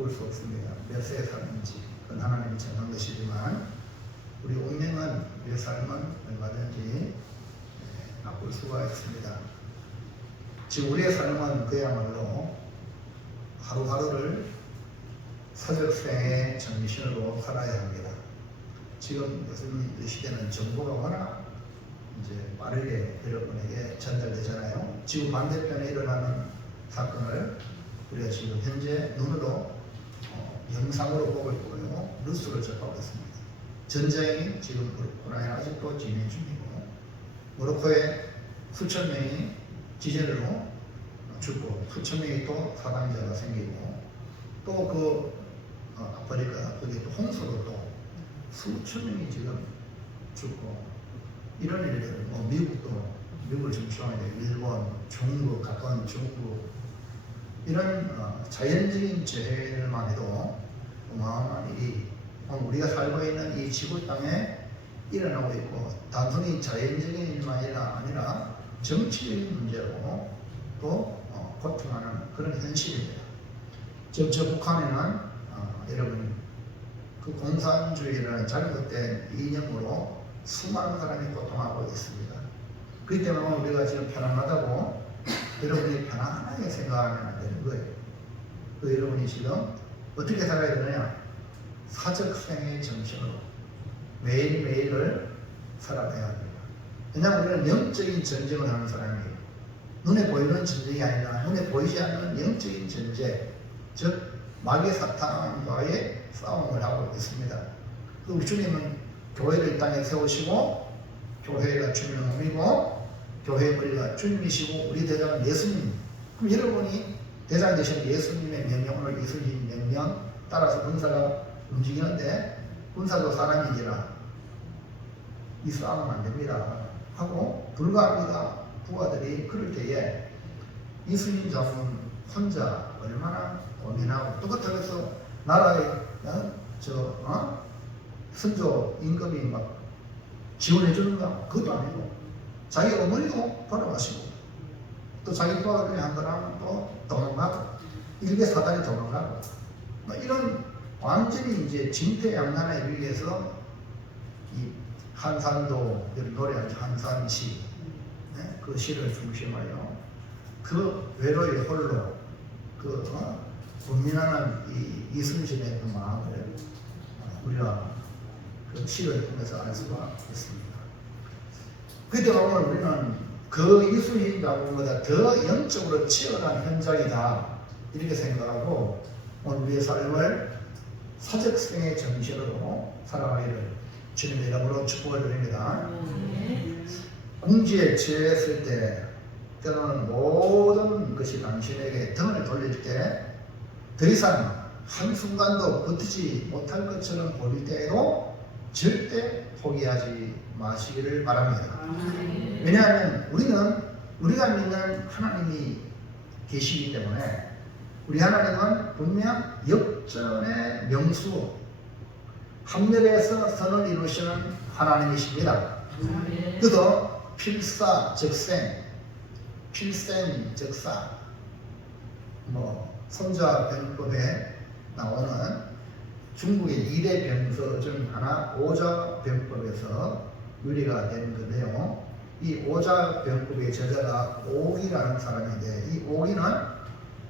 바꿀 수 없습니다. 몇 세에 사는지 그건 하나님이 정한 것이지만 우리 운명은, 우리의 삶은 얼마든지 바꿀 수가 있습니다. 지금 우리의 삶은 그야말로 하루하루를 사적생의 정신으로 살아야 합니다. 지금 요즘 이 시대는 정보가 워낙 이제 빠르게 여러분에게 전달되잖아요. 지구 반대편에 일어나는 사건을 우리가 지금 현재 눈으로 영상으로 보고 있고요. 뉴스로 접하고 있습니다. 전쟁이 지금 우크라이나에 아직도 진행 중이고, 모로코에 수천 명이 지진으로 죽고 수천 명이 또 사망자가 생기고, 또 그 아프리카 거기 또 홍수로 또 수천 명이 지금 죽고, 이런 일들, 미국을 중심으로 일본, 중국, 가까운 중국, 이런 자연적인 재해들만 해도 어마어마한 일이 우리가 살고 있는 이 지구 땅에 일어나고 있고, 단순히 자연적인 일만 아니라 정치적인 문제로 또 고통하는 그런 현실입니다. 지금 저 북한에는 여러분 그 공산주의라는 잘못된 이념으로 수많은 사람이 고통하고 있습니다. 그렇기 때문에 우리가 지금 편안하다고 여러분이 편안하게 생각하면 안 되는 거예요. 그 여러분이 지금 어떻게 살아야 되느냐? 사적생의 정신으로 매일매일을 살아가야 합니다. 왜냐하면 우리는 영적인 전쟁을 하는 사람이에요. 눈에 보이는 전쟁이 아니라 눈에 보이지 않는 영적인 전쟁, 즉 마귀 사탄과의 싸움을 하고 있습니다. 우리 주님은 교회를 이 땅에 세우시고, 교회가 주님의 몸이고 교회의 머리가 주님이시고 우리 대장은 예수님. 그럼 여러분이 대장 되신 예수님의 명령을 이수신 명령 따라서 군사가 움직이는데, 군사도 사람인지라 이 싸움은 안 됩니다 하고 불가합니다. 부하들이 그럴 때에 이수인 장군 혼자 얼마나 고민하고, 똑같이 해서 나라의 선조 임금이 막 지원해 주는가? 그것도 아니고 자기 어머니도 돌아가시고, 또 자기 부하들이 한 사람은 또 도망가고, 일개 사단이 도망가고, 이런 완전히 이제 진퇴양난에 의해서 이 한산도 노래하는 한산시, 그 시를 중심하여 그 외로이 홀로 고민하는 이 이순신의 그 마음을 우리가 그 시를 통해서 알 수가 있습니다. 그때 보면 우리는 그 이순신 장군보다 더 영적으로 치열한 현장이다 이렇게 생각하고, 오늘 우리의 삶을 사적생의 정신으로 살아가기를 주님의 이름으로 축복을 드립니다. 궁지에 처했을 때 때로는 모든 것이 당신에게 등을 돌릴 때 더 이상 한순간도 버티지 못할 것처럼 보일 때에도 절대 포기하지 마시기를 바랍니다. 왜냐하면 우리는 우리가 믿는 하나님이 계시기 때문에, 우리 하나님은 분명 역전의 명수, 합력에서 선을 이루시는 하나님이십니다. 그도 필사적생, 필생적사, 손자병법에 나오는 중국의 2대 병서 중 하나 오자병법에서 유래가 된 건데요. 이 오자병법의 저자가 오기라는 사람인데, 이 오기는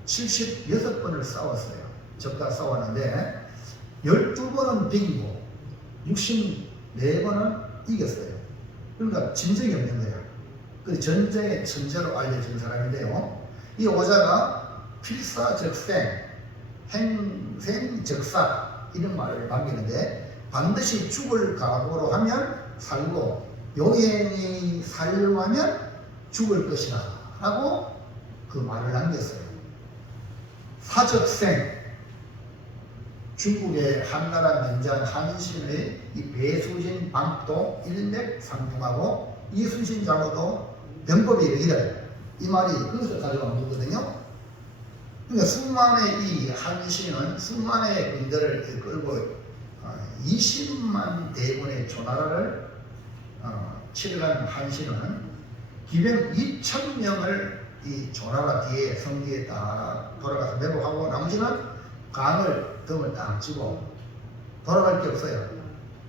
76번을 싸웠어요. 적과 싸웠는데 12번은 비기고 64번은 이겼어요. 그러니까 진 적이 없는 거예요. 그 전쟁의 천재로 알려진 사람인데요. 이 오자가 필사적생, 행생적사 이런 말을 남기는데, 반드시 죽을 각오로 하면 살고 용행이 살려고 하면 죽을 것이다 하고 그 말을 남겼어요. 사적생, 중국의 한나라 명장 한신의 이 배수진 방도 일맥상통하고 이순신 장군도 병법이 이래, 이 말이 그것을 가져온 거거든요. 그러니까 수만의 이 한신은 수만의 군대를 끌고 20만 대군의 조나라를 치러간 한신은 기병 2,000명을 이 조나라 뒤에 성기에 딱 돌아가서 매복하고, 나머지는 강을 등을 딱 쥐고 돌아갈 게 없어요.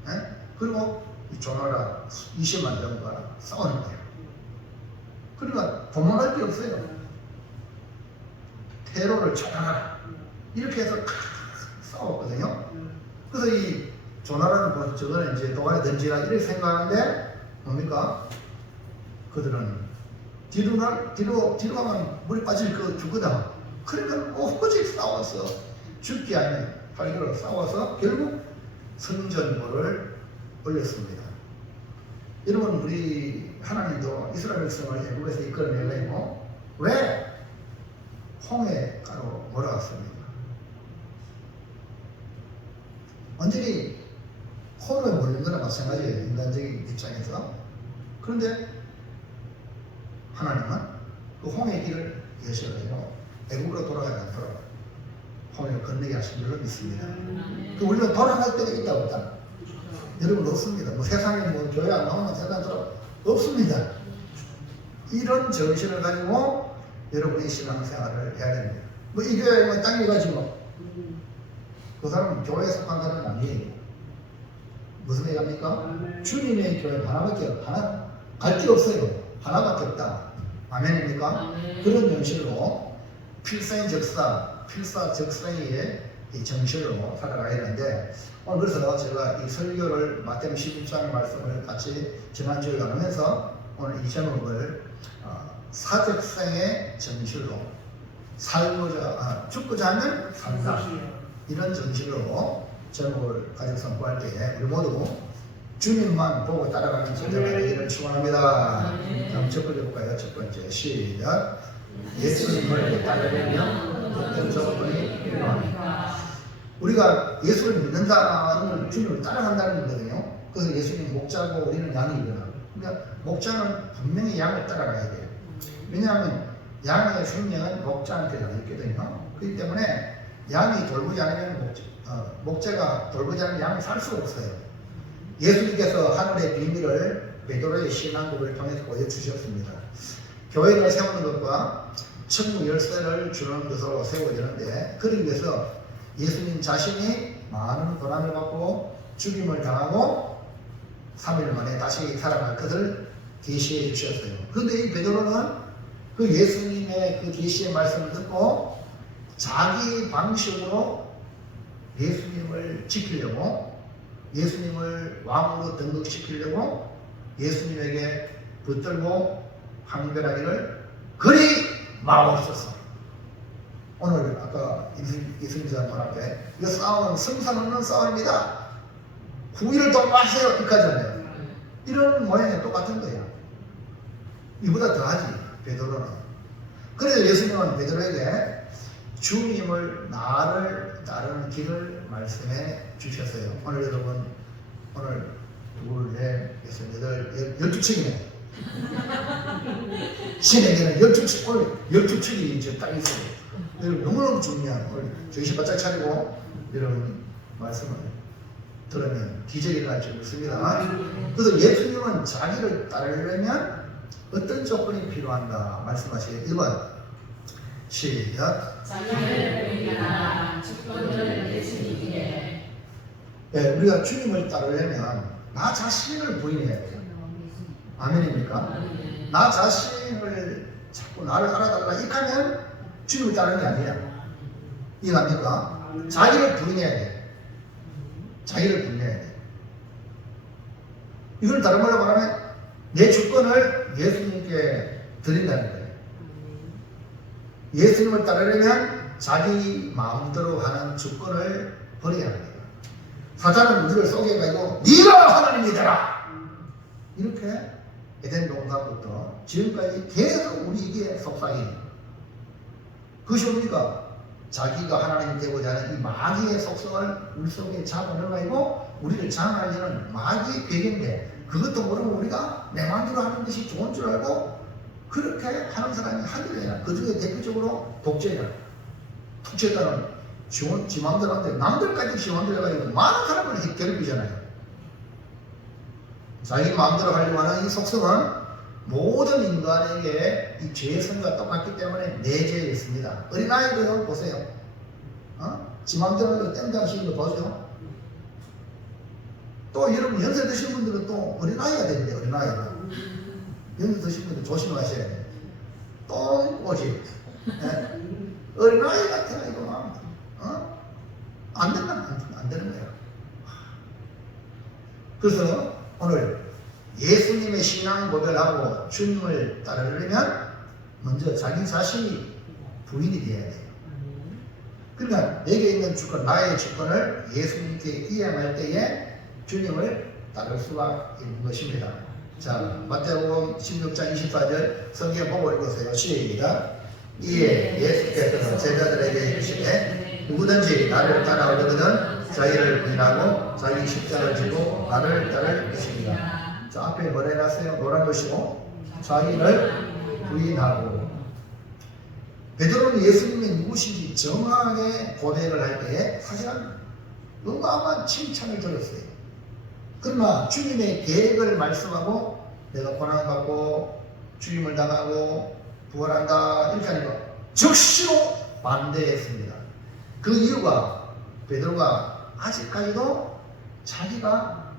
예? 그리고 이 조나라 20만 정도가 싸우는 거예요. 그러니까 도망갈 게 없어요. 테러를 쳐라 이렇게 해서 싸웠거든요. 그래서 이 조나라는 뭐 저거는 이제 도관에 던지라 이렇게 생각하는데 뭡니까? 그들은 뒤로 가면 물에 빠질 거 죽거든. 그러니까 오직 싸워서 죽기 아니면 팔기로 싸워서 결국 성전물을 올렸습니다. 여러분 우리 하나님도 이스라엘 백성을 애굽에서 이끌어내고 왜 홍해가로 몰아왔습니까? 완전히 홍해에 몰린 거나 마찬가지예요. 인간적인 입장에서. 그런데 하나님은 그 홍해 길을 여셔가지고 애굽으로 돌아가지 않도록 홍해를 건너게 하신 줄로 믿습니다. 그 우리는 돌아갈 때가 있다 없다? 여러분 없습니다. 뭐 세상에 뭐 교회 안 나오는 세상처럼 없습니다. 이런 정신을 가지고 여러분이 신앙생활을 해야 됩니다. 뭐 이 교회에 뭐 땅이 가지고 그 사람은 교회에 속한 사람은 아니에요. 무슨 얘기합니까? 주님의 교회 하나밖에 하나 갈 데 없어요. 하나밖에 없다. 아멘입니까? 그런 정신으로 필사적사의 이 정신으로 살아가야 되는데 오늘 그래서 제가 이 설교를 마태복음 11장 말씀을 같이 지난주에 나누면서 오늘 이 제목을 사적생의 정신으로 죽고자 하면 산다 이런 정신으로 제목을 가지고 선포할 때에 우리 모두 주님만 보고 따라가는 제자가 되기를 축원합니다. 다음 첫 번째 볼까요? 첫 번째 시작. 예수님을 따르려면 어떤 조건이 필요합니까? 우리가 예수를 믿는다는 건 주님을 따라간다는 거거든요. 그래서 예수님 목자고 우리는 양이거나. 그러니까 목자는 분명히 양을 따라가야 돼요. 왜냐하면 양의 생명은 목자한테 달려있거든요. 그렇기 때문에 양이 돌보지 않으면 목자가 돌보지 않으면 양이 살 수가 없어요. 예수님께서 하늘의 비밀을 베드로의 신앙고를 통해서 보여주셨습니다. 교회를 세우는 것과 천국 열쇠를 주는 것으로 세워지는데 그러기 위해서 예수님 자신이 많은 고난을 받고 죽임을 당하고 3일 만에 다시 살아날 것을 계시해 주셨어요. 그런데 이 베드로는 그 예수님의 그 계시의 말씀을 듣고 자기 방식으로 예수님을 지키려고 예수님을 왕으로 등극시키려고 예수님에게 붙들고 항변하기를 그리 마옵소서. 오늘 아까 이승기자 말 앞에 이 싸움은 승산 없는 싸움입니다. 후위를 도모하세요. 여기까지는 이런 모양이 똑같은 거예요. 이보다 더하지 베드로는. 그래서 예수님은 베드로에게 주님을 나를 따르는 길을 말씀해 주셨어요. 오늘 여러분 오늘 둘, 넷, 여섯, 여덟, 12층이네. 신에게는 12층, 오늘 12층이 이제 딱 있어요. 여러분 너무너무 중요한 오늘 정신 바짝 차리고 여러분 말씀을 들으면 기적이 날 줄 믿습니다. 그래서 예수님은 자기를 따르려면 어떤 조건이 필요한가 말씀하시게 1번 시작. 자기를 부인하라 주권을 예수님께. 네, 우리가 주님을 따르려면 나 자신을 부인해야 돼요. 아멘입니까? 나 자신을 자꾸 나를 알아달라 이렇게 하면 주님을 따르는 게 아니야. 이해합니까? 자기를 부인해야 돼. 자기를 부인해야 돼. 이걸 다른 말로 말하면 내 주권을 예수님께 드린다는 거예요. 예수님을 따르려면 자기 마음대로 하는 주권을 버려야 합니다. 사탄은 우리를 속여가지고 네가 하나님이 되라 이렇게 에덴 동산부터 지금까지 계속 우리에게 속삭이는 그것이 뭡니까? 자기가 하나님이 되고자 하는 이 마귀의 속성을 우리 속에 잡아넣어가지고 우리를 장악하려는 마귀의 괴계인데 그것도 모르고 우리가 내 마음대로 하는 것이 좋은 줄 알고 그렇게 하는 사람이 한두 개야. 그 중에 대표적으로 독재자. 독재자는 지 마음대로 하는데 남들까지 지 마음대로 해가지고 많은 사람을 괴롭히잖아요. 자기 마음대로 하려고 하는 이 속성은 모든 인간에게 이 죄성과 똑같기 때문에 내재해 있습니다. 어린아이들 보세요. 지 맘대로 땡당 시는 거 보죠. 또 여러분 연세 드신 분들은 또 어린아이가 되는데 어린아이가 연세 드신 분들 조심하셔야 돼요. 또 오지. 예? 어린아이 같은 이거 막 안 된다 안 되는 거야. 그래서 오늘 예수님의 신앙 고백하고 주님을 따르려면 먼저 자기 자신이 부인이 되어야 돼요. 그러니까 내게 있는 주권, 나의 주권을 예수님께 이행할 때에 주님을 따를 수가 있는 것입니다. 자, 마태복음 16장 24절 성경 보고 읽으세요. 시작. 이에 예수께서는 제자들에게 이르시되 누구든지 나를 따라오려거든 자기를 부인하고 자기 십자가를 지고 나를 따를 것입니다. 자, 앞에 뭐라 해놨어요? 노란 것이고 자기를 부인하고. 베드로는 예수님이 누구신지 정확하게 고백을 할 때에 사실은 어마어마한 칭찬을 들었어요. 그러나 주님의 계획을 말씀하고 내가 고난받고 주님을 당하고 부활한다 이렇게 하는 거 즉시로 반대했습니다. 그 이유가 베드로가 아직까지도 자기가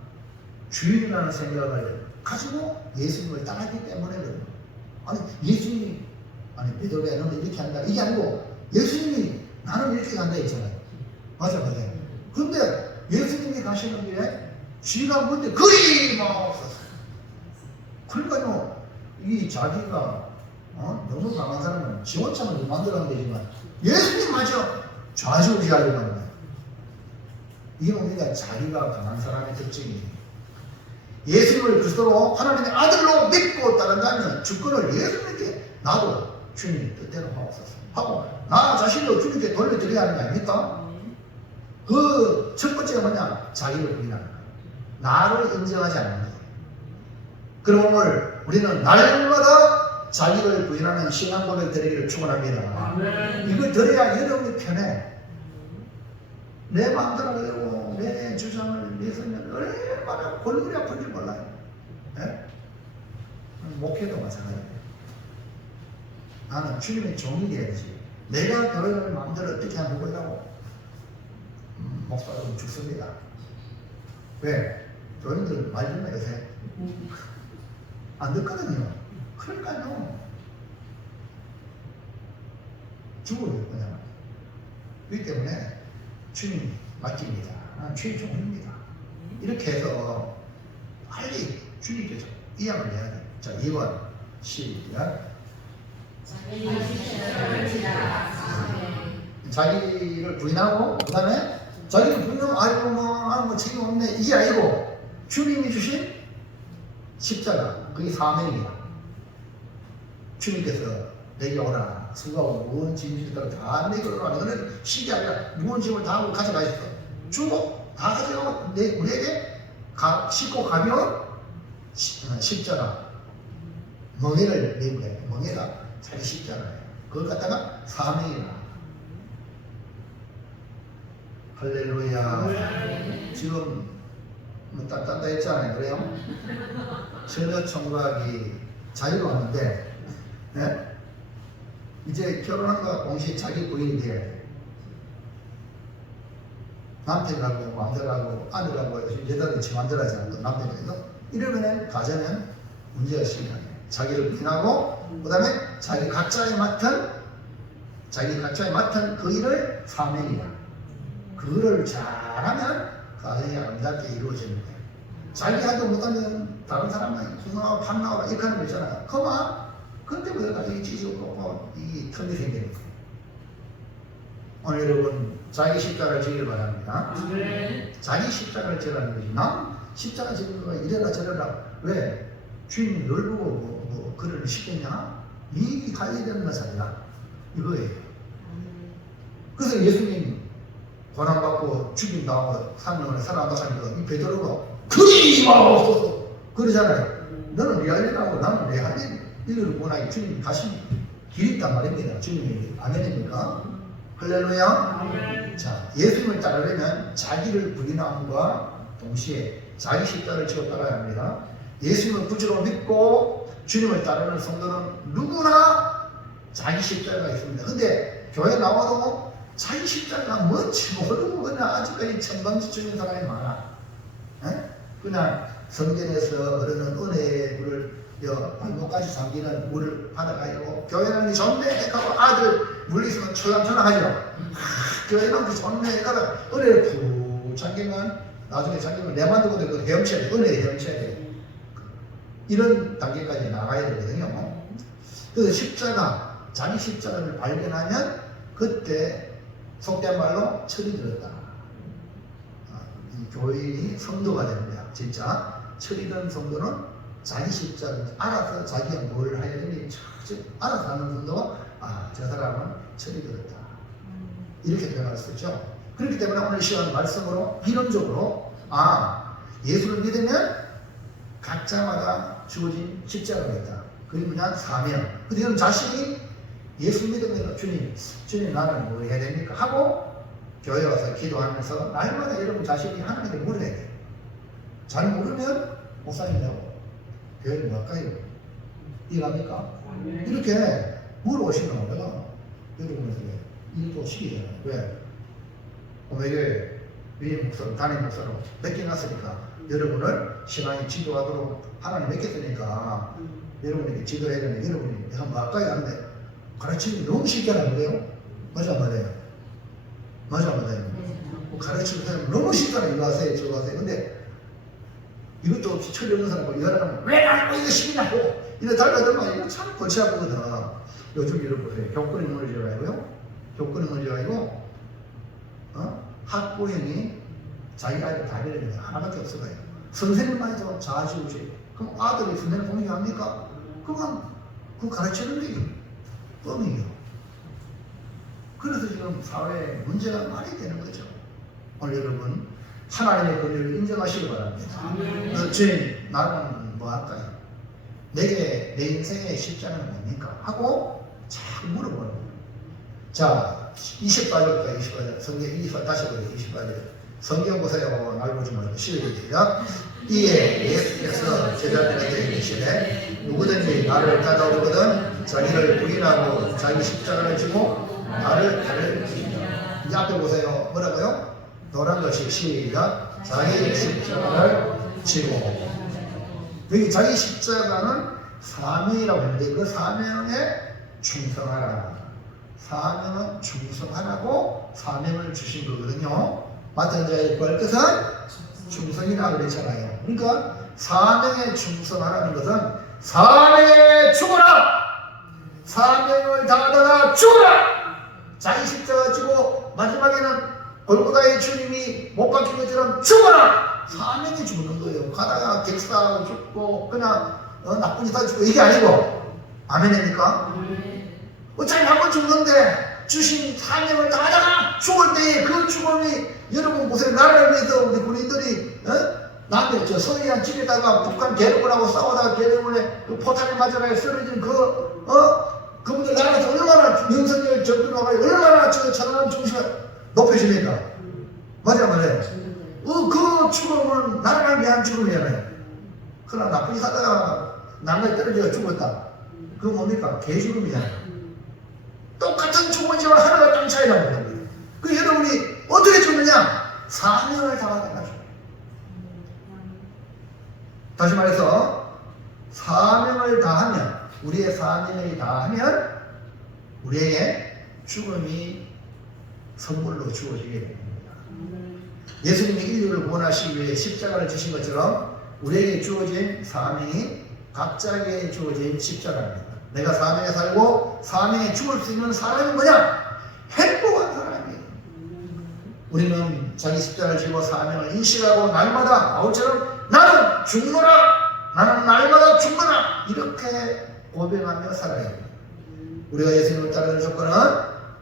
주인이라는 생각을 가지고 예수님을 따랐기 때문에 아니 예수님이 아니 베드로야 너는 이렇게 한다 이게 아니고 예수님이 나는 이렇게 간다 했잖아요. 맞아요. 근데 예수님이 가시는 길에 쥐가 뭔데 그리 마옵소서. 그러니까요 이 자기가 너무 강한 사람은 지 혼자는 만들어가면 되지만 예수님 마저 좌지우지하려고 하는 거예요. 이게 뭡니까? 자기가 강한 사람의 특징이에요. 예수님을 그리스도로 하나님의 아들로 믿고 따른다면 주권을 예수님께 나도 주님 뜻대로 하옵소서 하고 나 자신도 주님께 돌려드려야 하는 거 아닙니까? 그 첫 번째가 뭐냐? 자기를 부인하는 거예요. 나를 인정하지 않는 거예요. 그럼 오늘 우리는 날마다 자기를 부인하는 신앙 고백 드리기를 축원합니다. 이걸 들어야 여러분이 편해. 내 마음대로 하려고 내 주장을 위해서는 얼마나 골골이 아픈지 몰라요. 네? 목회도 마찬가지예요. 나는 주님의 종이 돼야지. 내가 교회를 마음대로 어떻게 하면 해보려고 목사도 죽습니다. 왜? 교인들 말 듣나 요새? 안 듣거든요. 그러니까요. 죽어요 그냥. 그렇기 때문에 주님 맡깁니다. 주님 종입니다. 이렇게 해서 빨리 주님께서 이양을 해야 돼요. 자, 2번 시작. 자기를 부인하고 그 다음에 자기를 부인하고 아이고 뭐 책임 없네 이게 아니고 주님이 주신 십자가 그게 사명이야. 주님께서 내게 오라 수고하고 무거운 짐을 다 내게 오라. 너는 식이 아니라 무거운 짐을 다 하고 가져가셨어. 주고 다 가져가고 우리에게 싣고 가면 십자가 멍에를 메고 해. 멍에가 자기 십자가예요. 그걸 갖다가 사명이라. 할렐루야. 지금 뭐 딴딴다 했잖아요. 그래요? 처녀 총각이 자유로 왔는데 네? 이제 결혼한과 동시에 자기 부인이 돼야 돼. 남편하고 마음대로하고 아들하고 여자들은 지 마음대로 하지 않고 남편에서 이러면 가정은 문제가 심각해요. 자기를 부인하고 그 다음에 자기 각자에 맡은 그 일을 사명이다. 그거를 잘하면 가정이 아름답게 이루어지는 거예요. 자기 하도 못하면 다른 사람은 궁하고 판나고 이렇게 하는 거 있잖아요. 그만 그때부터 가정이 찢어지고 이 틈이 생기는 거예요. 오늘 여러분 자기 십자가를 지기를 바랍니다. 자기 십자가를 지라는 거지. 난 십자가 지는 거가 이래라 저래라. 왜? 주인이 널 보고 뭐 그를 시켰냐? 이 관리되는 건 아니라 이거예요. 그래서 예수님 고난받고 죽임당하고 사명을 살아나가니까 이 베드로가 그리 마옵소서 그러잖아요. 너는 네 할 일 하고 나는 내 할 일을 보나 주님 가신 길이 있단 말입니다. 주님이 아멘입니까? 할렐루야. 자, 예수님을 따르려면 자기를 부인함과 동시에 자기 십자가를 지고 따라야 합니다. 예수님을 구주로 믿고 주님을 따르는 성도는 누구나 자기 십자가가 있습니다. 근데 교회 나와도 자기 십자가 뭔지 모르고 그냥 아직까지 천방지축인 사람이 많아. 에? 그냥 성전에서 흐르는 은혜의 물을 발목까지 잠기는 물을 받아가지고 교회라는 게 좋네 하고 아들 물리시면 초랑초랑하죠. 교회는 그 좋네 하고 은혜를 푹 잠기면 나중에 잠기면 내 만들고 되고 헤엄쳐야 돼. 은혜에 헤엄쳐야 돼. 이런 단계까지 나가야 되거든요. 그래서 십자가, 자기 십자가를 발견하면 그때 속된 말로 철이 들었다. 이 교인이 성도가 됩니다. 진짜 철이 든 성도는 자기 십자가를 알아서 자기가 뭘 해야 되는지 알아서 하는 성도가 저 사람은 철이 들었다. 이렇게 표현할 수 있죠. 그렇기 때문에 오늘 시간 말씀으로 이론적으로 예수를 믿으면 각자마다 주어진 십자가가 있다. 그게 뭐냐? 사명. 근데 이런 자신이 예수 믿으면 주님 나는 뭐 해야 됩니까? 하고 교회 와서 기도하면서 날마다 여러분 자신이 하나님께 물어야 돼. 잘 모르면 목사님이라고 교회 뭐 할까요? 이해갑니까? 이렇게 물어보시면 내가 여러분에게 일도 시키잖아요. 왜? 오메교회 위임 목사, 담임 목사로 맡겨놨으니까 여러분을 신앙의 지도하도록 하나님 맡겼으니까 여러분에게 지도해야 되는데 여러분이 내가 뭐 할까요? 하는데 가르치는 너무 쉽게 하는 거예요. 맞아 맞아요. 맞아 맞아요. 가르치는 사람 너무 쉽잖아요. 이거 하세요 저거 하세요. 근데 이것도 없이 철이 없는 사람하고 이 사람은 왜 나는 이거 시키냐고 이래 달라들면 이거 참 골치 아프거든. 요즘 이런 거예요. 교권이 무너져가지고요. 교권이 무너져가지고 학부형이 자기 아이들 다 배려는 하나밖에 없어가요. 선생님만 해도 자아지우지. 그럼 아들이 선생님 공격합니까? 그건 그 가르치는 게 뻥이에요. 그래서 지금 사회에 문제가 많이 되는 거죠. 오늘 여러분 하나님의 권위를 인정하시기 바랍니다. 주님 나는 뭐 할까요? 내게 내 인생의 십자가는 뭡니까? 하고 자꾸 물어보는 거예요. 자 28절부터 28절 성경 28 다시 보세요. 28절 성경 보세요. 날 보지 말고 시작. 이에 예수께서 제자들에게 이르시되 누구든지 나를 따라오거든 자기를 부인하고 자기 십자가를 지고 나를 따르리라. 이 앞에 보세요. 뭐라고요? 노란 것이 시작. 자기 십자가를 지고. 여기 자기 십자가는 사명이라고 했는데 그 사명에 충성하라. 사명은 충성하라고 사명을 주신 거거든요. 맡은 자의 구할 것은 충성이라고 그랬잖아요. 그러니까 사명에 충성하라는 것은 사명에 죽어라. 사명을 다하다가 죽어라. 자기 십자가 지고 마지막에는 골고다의 주님이 못 박힌 것처럼 죽어라. 사명에 죽는 거예요. 가다가 객사하고 죽고 그냥 나쁜 짓 하고 죽고 이게 아니고 아멘입니까? 어차피 한 번 죽는데 주신 사명을 다하다가 죽을 때의 그 죽음이 여러분 보세요. 나라를 위해서 우리 군인들이 남의 저 서해안 집에다가 북한 괴롭을 하고 싸우다가 괴롭을 그 포탄에 맞아가 쓰러진 그분들 나라에서 얼마나 명성을 전투하고 얼마나 저 천안함 중심을 높여집니까? 맞아요. 그 죽음은 나라를 위한 죽음이잖아요. 그러나 나쁜 짓 하다가 남에 떨어져 죽었다. 그건 뭡니까? 개죽음이잖아요. 똑같은 죽음이지만 하나가 땅 차이가 나는 거예요. 그 여러분이 어떻게 죽느냐? 사명을 다하다가 죽어요. 다시 말해서 사명을 다하면 우리의 사명을 다하면 우리에게 죽음이 선물로 주어지게 됩니다. 예수님이 인류를 구원하시기 위해 십자가를 지신 것처럼 우리에게 주어진 사명이 각자에게 주어진 십자가입니다. 내가 사명에 살고 사명에 죽을 수 있는 사람이 뭐냐? 행복한 사람이에요. 우리는 자기 십자가를 지고 사명을 인식하고 날마다 바울처럼 나는 죽노라, 나는 날마다 죽노라 이렇게 고백하며 살아야 합니다. 우리가 예수님을 따르는 조건은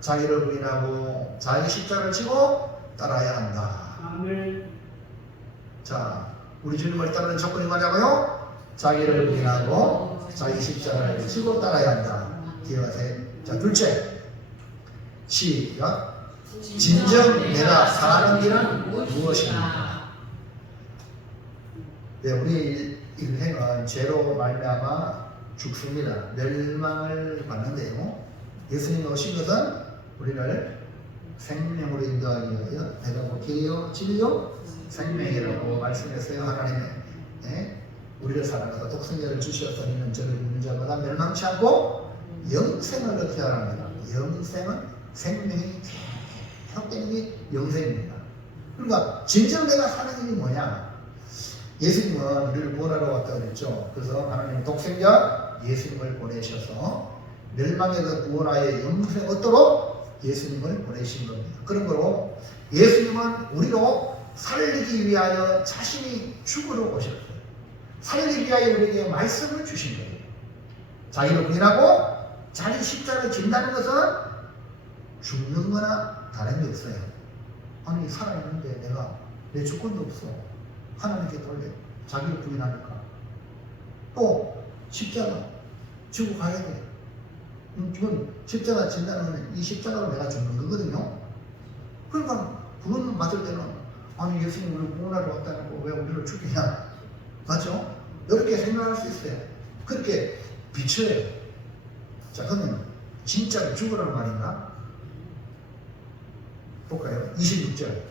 자기를 부인하고 자기 십자가를 지고 따라야 한다. 자, 우리 주님을 따르는 조건이 뭐냐고요? 자기를 부인하고 자기 십자가를 지고 따라야 한다. 기억하세요. 자, 둘째 시작. 진정 내가 사는 길은 무엇입니까? 네, 우리 인생은 죄로 말미암아 죽습니다. 멸망을 받는데요. 예수님 오신 것은 우리를 생명으로 인도하기 위하여 내가 뭐 길이요 진리요 생명이라고 말씀했어요. 하나님의 우리를 사랑하사 독생자를 주셨어. 이는 저를 믿는 자마다 멸망치 않고 영생을 얻게 하랍니다. 영생은 생명이 계속 되는 게 영생입니다. 그러니까 진정 내가 사는 일이 뭐냐? 예수님은 우리를 구원하러 왔다 그랬죠. 그래서 하나님은 독생자 예수님을 보내셔서 멸망에서 구원하여 영생 얻도록 예수님을 보내신 겁니다. 그러므로 예수님은 우리로 살리기 위하여 자신이 죽으러 오셨어요. 살리기 위하여 우리에게 말씀을 주신 거예요. 자기를 부인하고 자기 십자가를 진다는 것은 죽는 거나 다른 게 없어요. 아니 살아있는데 내가 내 주권도 없어. 하나님께 돌려. 자기를 부인하니까. 또 십자가 지고 가야 돼. 이건 십자가 진다는 건 이 십자가로 내가 죽는 거거든요. 그러니까 그건 맞을 때는 아니 예수님 우리를 구원하러 왔다는 거 왜 우리를 죽이냐. 맞죠? 이렇게 생각할 수 있어요. 그렇게 비춰요. 자 그러면 진짜로 죽으라는 말인가? 볼까요? 26절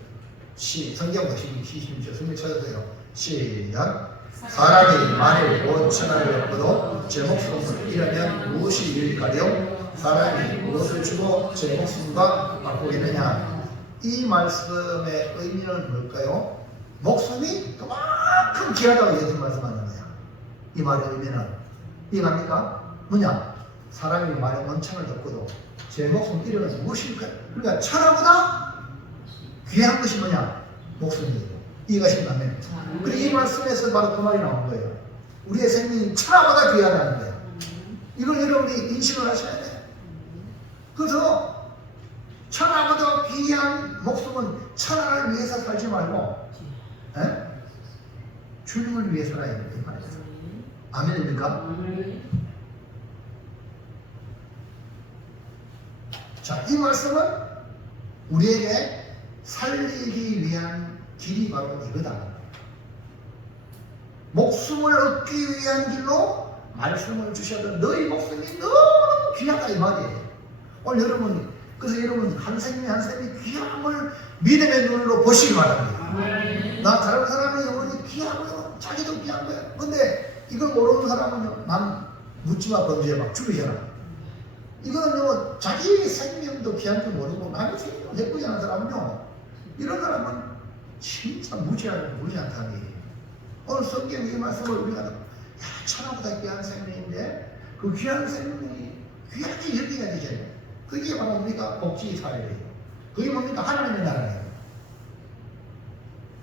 성경 보시면 26절 성경 찾아보세요. 시작. 사람이 만일 5천원을 얻고도 제 목숨을 잃으면 무엇이 유익하리요? 사람이 무엇을 주고 제 목숨과 바꾸겠느냐? 이 말씀의 의미는 뭘까요? 목숨이 그만큼 귀하다고 예수님 말씀하는 거야. 이 말의 의미는 이해갑니까? 뭐냐? 사람이 만일 5천원을 얻고도 제 목숨을 잃으면 무엇일까요? 그러니까 천하보다 귀한 것이 뭐냐? 목숨이에요. 이해가 신다면. 그리고 이 말씀에서 바로 그 말이 나온 거예요. 우리의 생명이 천하보다 귀하다는 거예요. 이걸 여러분이 인식을 하셔야 돼요. 그래서 천하보다 귀한 목숨은 천하를 위해서 살지 말고 주님을 위해 살아야 돼요. 이 말이에요. 아멘입니까? 자, 이 말씀은 우리에게 살리기 위한 길이 바로 이거다. 목숨을 얻기 위한 길로 말씀을 주셔도 너희 목숨이 너무 귀하다 이 말이에요. 오늘 여러분 그래서 여러분 한 생명 한 생명이 귀함을 믿음의 눈으로 보시기 바랍니다. 나 다른 사람의 영혼이 귀하고요. 자기도 귀한 거예요. 근데 이걸 모르는 사람은요. 난 묻지마 범죄해봐 죽이잖아. 이거는요. 자기 생명도 귀한 줄 모르고 남의 생명을 해꾸지하는 사람은요. 이런 사람은 진짜 무지한 사람이에요. 오늘 성경 이 말씀을 우리가 천하보다 귀한 생명인데 그 귀한 생명이 귀하게 여겨야 되잖아요. 그게 바로 우리가 복지 사회예요. 그게 뭡니까? 하나님의 나라예요.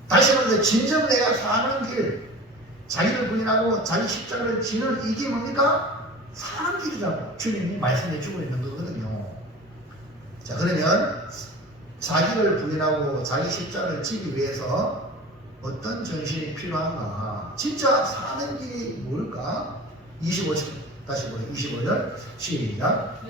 다시 말해서 진정 내가 사는 길, 자기를 부인하고 자기 십자가를 지는 이게 뭡니까? 사는 길이라고 주님이 말씀해 주고 있는 거거든요. 자 그러면 자기를 부인하고 자기 십자가를 지기 위해서 어떤 정신이 필요한가? 진짜 사는 길이 뭘까? 25절 다시 보세요. 25절 시작.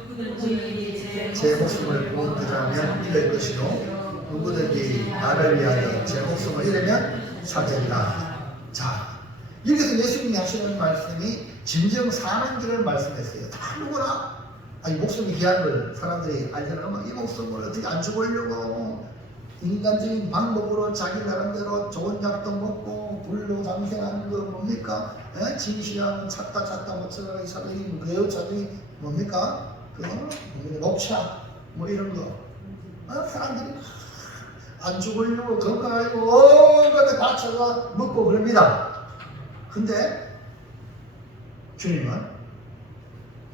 제 목숨을 구원하자면 잃을 것이요 누구든지 나를 위하여 제 목숨을 잃으면 찾으리라. 자 여기서 예수님이 하시는 말씀이 진정 사는 길을 말씀했어요. 다 누구나 아니 목숨이 귀한 걸 사람들이 알잖아요. 이 목숨을 어떻게 안 죽으려고 인간적인 방법으로 자기 나름대로 좋은 약도 먹고 불로 장생하는 거 뭡니까? 진시황 찾다 못 찾아가 이 사람이 그래요 자기 뭡니까? 녹차 뭐 이런 거 사람들이 안 죽으려고 건강하려고 온갖 다 찾아 먹고 그럽니다. 근데 주님은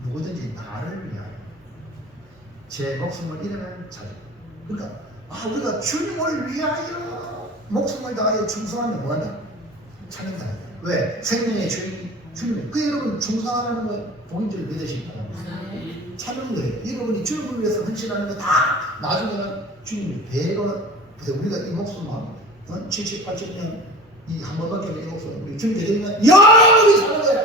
누구든지 나를 위하여 제 목숨을 잃으면 잘. 그러니까 우리가 주님을 위하여 목숨을 다하여 충성하면 뭐한다? 찬양한다. 왜? 생명의 주님. 그 여러분 충성하는 거 복인 줄 믿으시고 찬양 거예요. 여러분이 주님을 위해서 헌신하는 거 다 나중에는 주님이 배가 우리가 이 목숨만 70, 80년 이 한 번밖에 이 목숨 우리 주님 되면 영원히 사는 거야.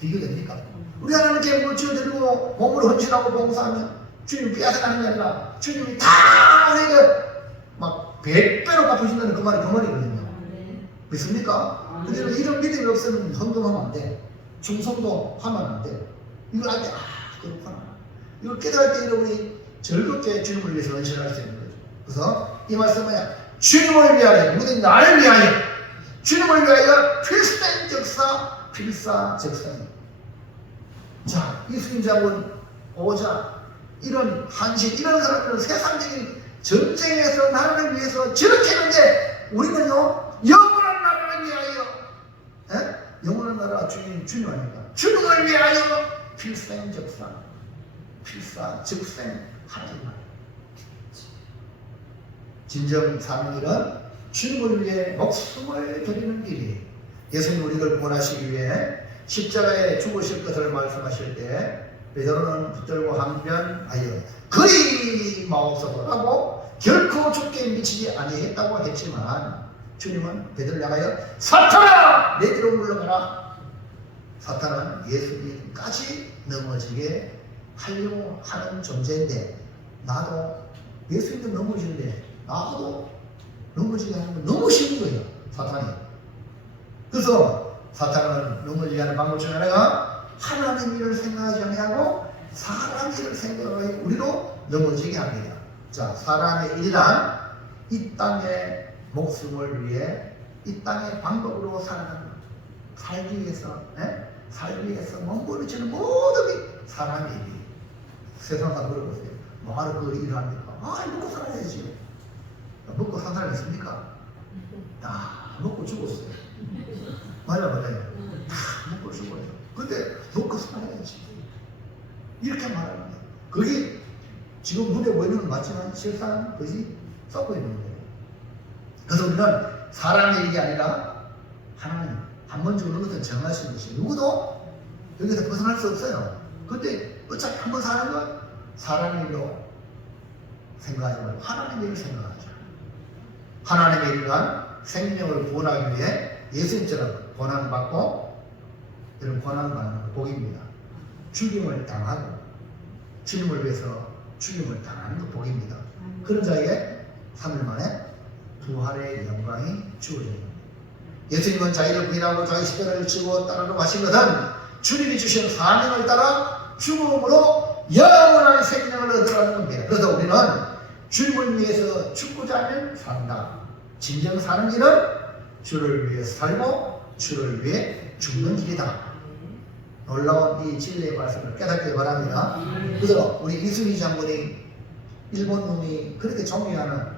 비교됩니까? 우리 하나님께 몸을 지어드리고 몸으로 헌신하고 봉사하면 주님 빼앗아가는 게 아니라 주님이 다 우리가 막 100배로 갚으신다는 그 말이거든요. 믿습니까? 근데 이런 믿음이 없으면 헌금하면 안 돼. 충성도 하면 안 돼. 이걸 할 때 그렇구나. 이걸 깨달을 때 여러분이 즐겁게 주님을 위해서 헌신할 수 있는 거죠. 그래서 이 말씀은 뭐냐? 주님을 위하여, 누구든 나를 위하여, 주님을 위하여 필생적사, 필사적사니. 자, 이수인 장군 오자 이런 한신, 이런 사람들은 세상적인 전쟁에서 나라를 위해서 저렇게 했는데 우리는요, 영원한 나라를 위하여, 영원한 나라 주님 아닙니까? 주님을 위하여 필생적사, 필사적생 하나님. 진정 사명일은 주님을 위해 목숨을 드리는 길이. 예수님 우리를 구원하시기 위해 십자가에 죽으실 것을 말씀하실 때 베드로는 붙들고 한변하여 그리 마옵소서라고 결코 죽게 미치지 아니했다고 했지만 주님은 베드로를 향하여 사탄아 내 뒤로 물러가라. 사탄은 예수님까지 넘어지게 하려고 하는 존재인데 나도 예수님도 넘어지는데 나도 넘어지게 하는 건 너무 쉬운 거예요. 사탄이. 그래서 사탄은 넘어지게 하는 방법 중에 하나가 하나님 일을 생각하지 아니하고 사람 일을 생각하여 우리로 넘어지게 합니다. 자, 사람의 일이란 이 땅의 목숨을 위해 이 땅의 방법으로 살기 위해서 살기 위해서 몸부림치는 모든 게 사람의 일이. 세상 사람 물어보세요. 뭐하러 그 일을 합니까? 먹고 살아야지. 먹고 산 사람 있습니까? 다 먹고 죽었어요. 맞아요. 다 먹고 죽어요. 근데 먹고 살아야지. 이렇게 말하는 거예요. 그게 지금 눈에 보이는 건 맞지만 실상 그것이 썩고 있는 거예요. 그래서 우리는 사람의 일이 아니라 하나님 한 번 죽는 것은 정하신 것이 누구도 여기서 벗어날 수 없어요. 근데 어차피 한 번 사는 건 사람의 일로 생각하지 말고 하나님의 일을 생각하자. 하나님의 일은 생명을 구원하기 위해 예수님처럼 고난받고 이런 고난받는 복입니다. 죽임을 당하고 주님을 위해서 죽임을 당하는 것 복입니다. 그런 자에게 3일 만에 부활의 영광이 주어집니다. 예수님은 자기를 부인하고 자기 십자가를 지고 따르러 가신 것은 주님이 주신 사명을 따라 죽음으로 영원한 생명을 얻으라는 겁니다. 그래서 우리는 주님을 위해서 죽고자 하면 산다. 진정 사는 길은 주를 위해 살고 주를 위해 죽는 길이다. 놀라운 이 진리의 말씀을 깨닫기 바랍니다. 그래서 우리 이수희 장군이 일본 놈이 그렇게 존경하는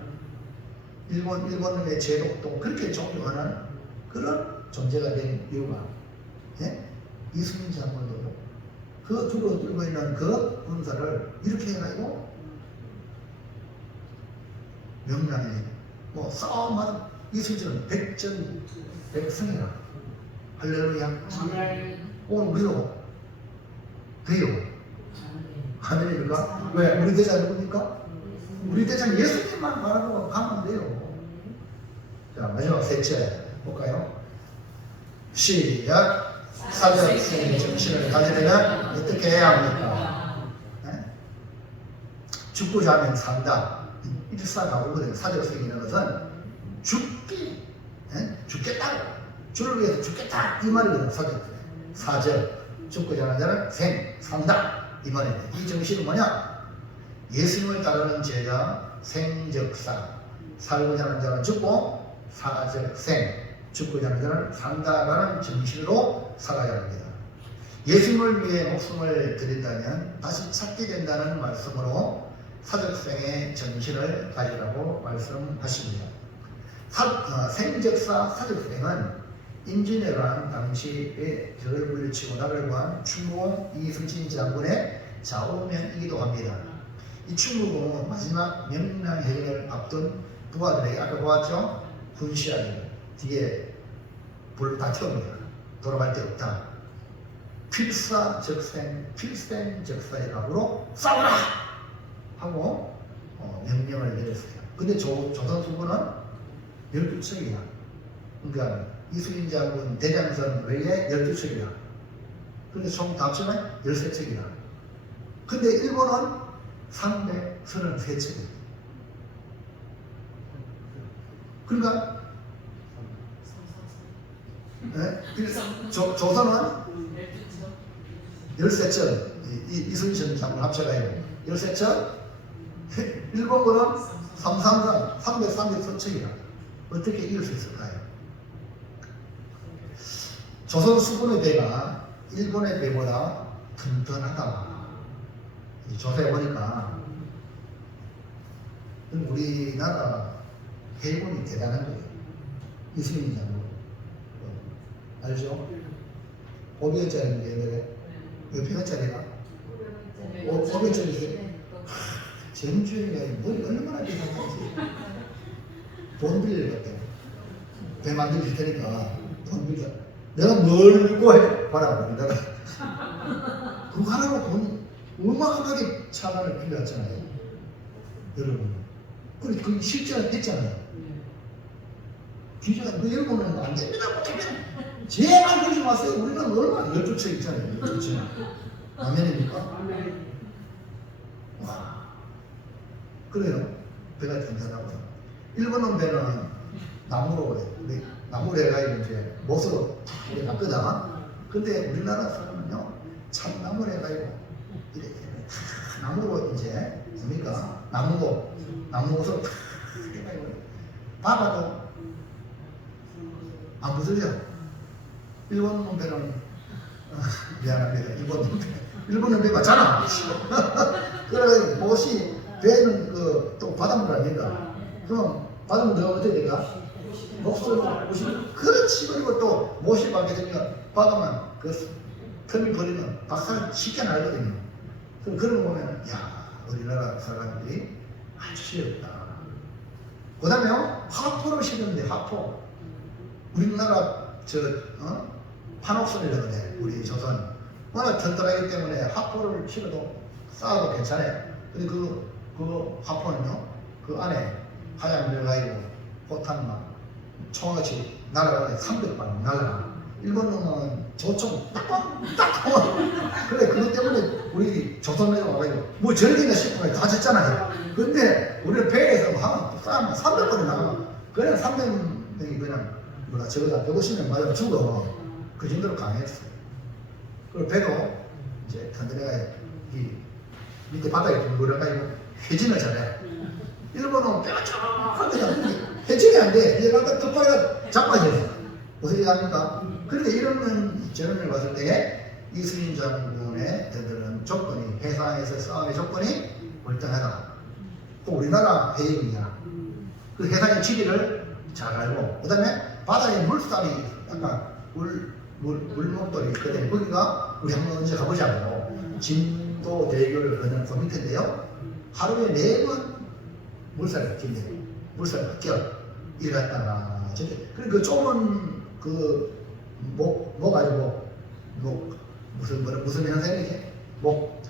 일본 놈의 제독도 그렇게 존경하는 그런 존재가 된 이유가 이수희 장군도 그 두루 들고 있는 그 군사를 이렇게 해가지고 명량에 뭐 싸움하는 이수희는 백전백승이라 할렐루야. 오늘 우리도 돼요. 아멘입니까? 왜? 우리 대장 누굽니까? 우리 대장 예수님만 바라보고 가면 돼요. 자, 마지막 셋째 볼까요? 시작. 사적생의 정신을 가지려면 어떻게 해야 합니까? 죽고자 하면 산다. 일사가오거든요. 사적생이라는 것은 죽겠다고, 주를 위해서 죽겠다 이 말이거든요. 사적, 죽고자 하는 자는 산다 이 말입니다. 이 정신은 뭐냐? 예수님을 따르는 제자 생적사, 살고자 하는 자는 죽고 사적생, 죽고자 하는 자는 산다라는 정신으로 살아야 합니다. 예수님을 위해 목숨을 드린다면 다시 찾게 된다는 말씀으로 사적생의 정신을 가지라고 말씀하십니다. 생적사 사적생은 임진왜란 당시에 저를 물리치고 나를 구한 충무공 이승진 장군의 좌우명이기도 합니다. 이 충무공은 마지막 명량해전을 앞둔 부하들에게 아까 보았죠? 군시하게 뒤에 불 다 태웁니다. 돌아갈 데 없다. 필사적생, 필생적사의 각으로 싸우라! 하고 명령을 내렸어요. 근데 조선 수군은 12척이야. 그러니까 이수인 장군 대장선 외에 12척이야. 근데 총 합치면 13척이야. 근데 일본은 333척이야. 그러니까 조선은 13척, 이순신 장군 합쳐가지고 13척, 일본 거는 333, 330서책이라 어떻게 이길 수 있을까요? 조선 수군의 배가 일본의 배보다 튼튼하다. 조사해 보니까 우리나라 해군이 대단한 거예요. 이승민 장군 알죠? 500원짜리인데 옛날에 몇 평짜리가? 500원짜리 전주행이 머리 얼마나 비싼지 돈 빌려갔대. 배 만들 테니까 돈 빌려. 내가 뭘 구해? 봐라 우리나라 그거 하나로 돈 어마어마하게 차관을 빌려왔잖아요. 여러분 그래 그게 실제로 했잖아요. 기자가 그 일본은 안 됩니다. 못하면 제발 그러지 마세요. 우리는 얼마나 12채 있잖아요. 12채 아멘입니까? 와 그래요. 배가 튼튼하고 일본은 배는 나무로 해가지고 이제 못으로 이렇게 놨거든. 근데 우리나라 사람은요 참나무로 해가지고 이렇게 나무로 이제 뭡니까 나무옷을 해가지고 봐봐도 안 부서져. 일본 배는 미안합니다. 일본 배 맞잖아. 그래가지고 못이 배는 그 또 바닷물 아닙니까? 그럼 바닷물 들어가면 어떻게 될까? 목소리 그렇지. 그리고 또 못이 가게 되면 바다만 그 틈이 버리면 박살 쉽게 나거든요. 그럼 그런 거 보면 야 우리나라 사람들이 아주 시렵다. 그 다음에 화포를 실었는데 화포 우리나라 판옥선이라고 그래. 우리 조선 워낙 튼튼하기 때문에 화포를 실어도 쌓아도 괜찮아요. 근데 그 화포는요 그 안에 하얀 멸가이고 포탄 막 총같이 날아가는데 300발 날아가. 일본 놈은 조총 딱딱 그래 그것 때문에 우리 조선에서 와가지고 뭐 저렇게나 싶으면 다 졌잖아요. 근데 우리는 배에서 하면 싸우면 300발이 나가. 그냥 300명이 그냥 뭐라 저거다 150명 맞으면 죽어. 그 정도로 강했어요. 그리고 배도 이제 튼튼해가 이 밑에 바닥에 둥그러가지고 회전을 잘해. 일본은 뼈가 쫙한데 회전이 안 돼. 얘가 턱파이가 자빠져요. 어떻게 합니까? 그런데 이런 전원을 봤을 때 이순신 장군의 들은 조건이 해상에서 싸움의 조건이 월등하다. 또 우리나라 해역이야. 그 해상의 지리를 잘 알고 그 다음에 바다에 물살이 약간 물목돌이 있거든요. 거기가 우리 한번 언제 가보자고 진도 대교를 거는 그 밑인데요. 하루에 4번 물살이 바뀐대요. 물살이 바뀌어. 이랬다가 그 좁은 그 목 가지고 무슨 현상이지? 목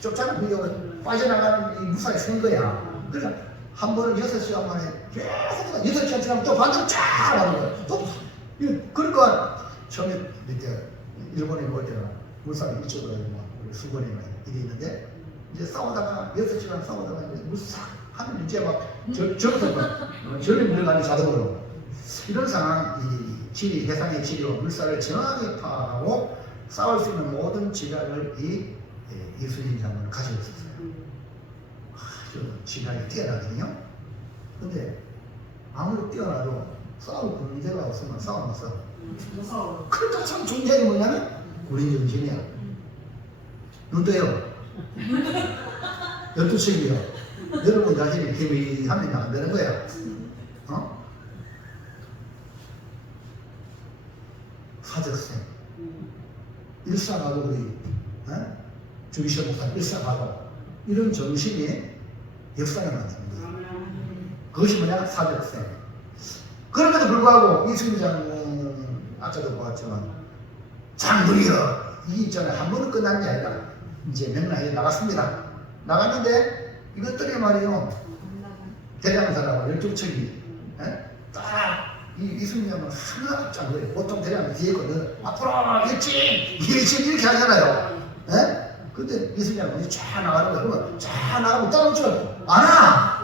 좁잖아. 그게 빠져나가는 이 물살이 센 거야. 그러니까 한 번은 6시간 만에 계속 6시간 지나면 또 반대로 쫙 가는 거야. 또 그러니까 처음에 밑에 일본에 볼 때는 물살이 이쪽으로 우리 수건이나 이게 있는데 이제 싸우다가 6시간 싸우다가 이제 물살 하면 이제 막 저렇게 물러가는 자동으로 이런 상황 이 지리 해상의 지리와 물살을 정확히 파악하고 싸울 수 있는 모든 지략을 이순신 장군은 가지고 있었어요. 아주 지략이 뛰어나거든요. 근데 아무리 뛰어나도 싸울 군대가 없으면 싸움 없어. 그러니까 참 존재이 뭐냐면 군인 정신이야. 눈 떠요. 12척이요. 여러분 자신이 희미하면 안 되는 거야. 사적생. 일상하고 우리 주기시 목사 일상하고 이런 정신이 역사를 만드는 거예요. 그것이 뭐냐? 사적생. 그럼에도 불구하고 이승민 장군은 아까도 보았지만 장군이여 이 있잖아요. 한 번은 끝난 게 아니라 이제 명랑에 나갔습니다. 나갔는데 이것들이 말이요 대장사라고 12척이 딱 이승민 장군은 하나 짠 거예요. 보통 대장 뒤에 있거든. 앞으로 일찍 이렇게 하잖아요. 근데 이승민 장군이 쫙 나가는 거예요. 그러면 쫙 나가면 따라오죠. 안 와!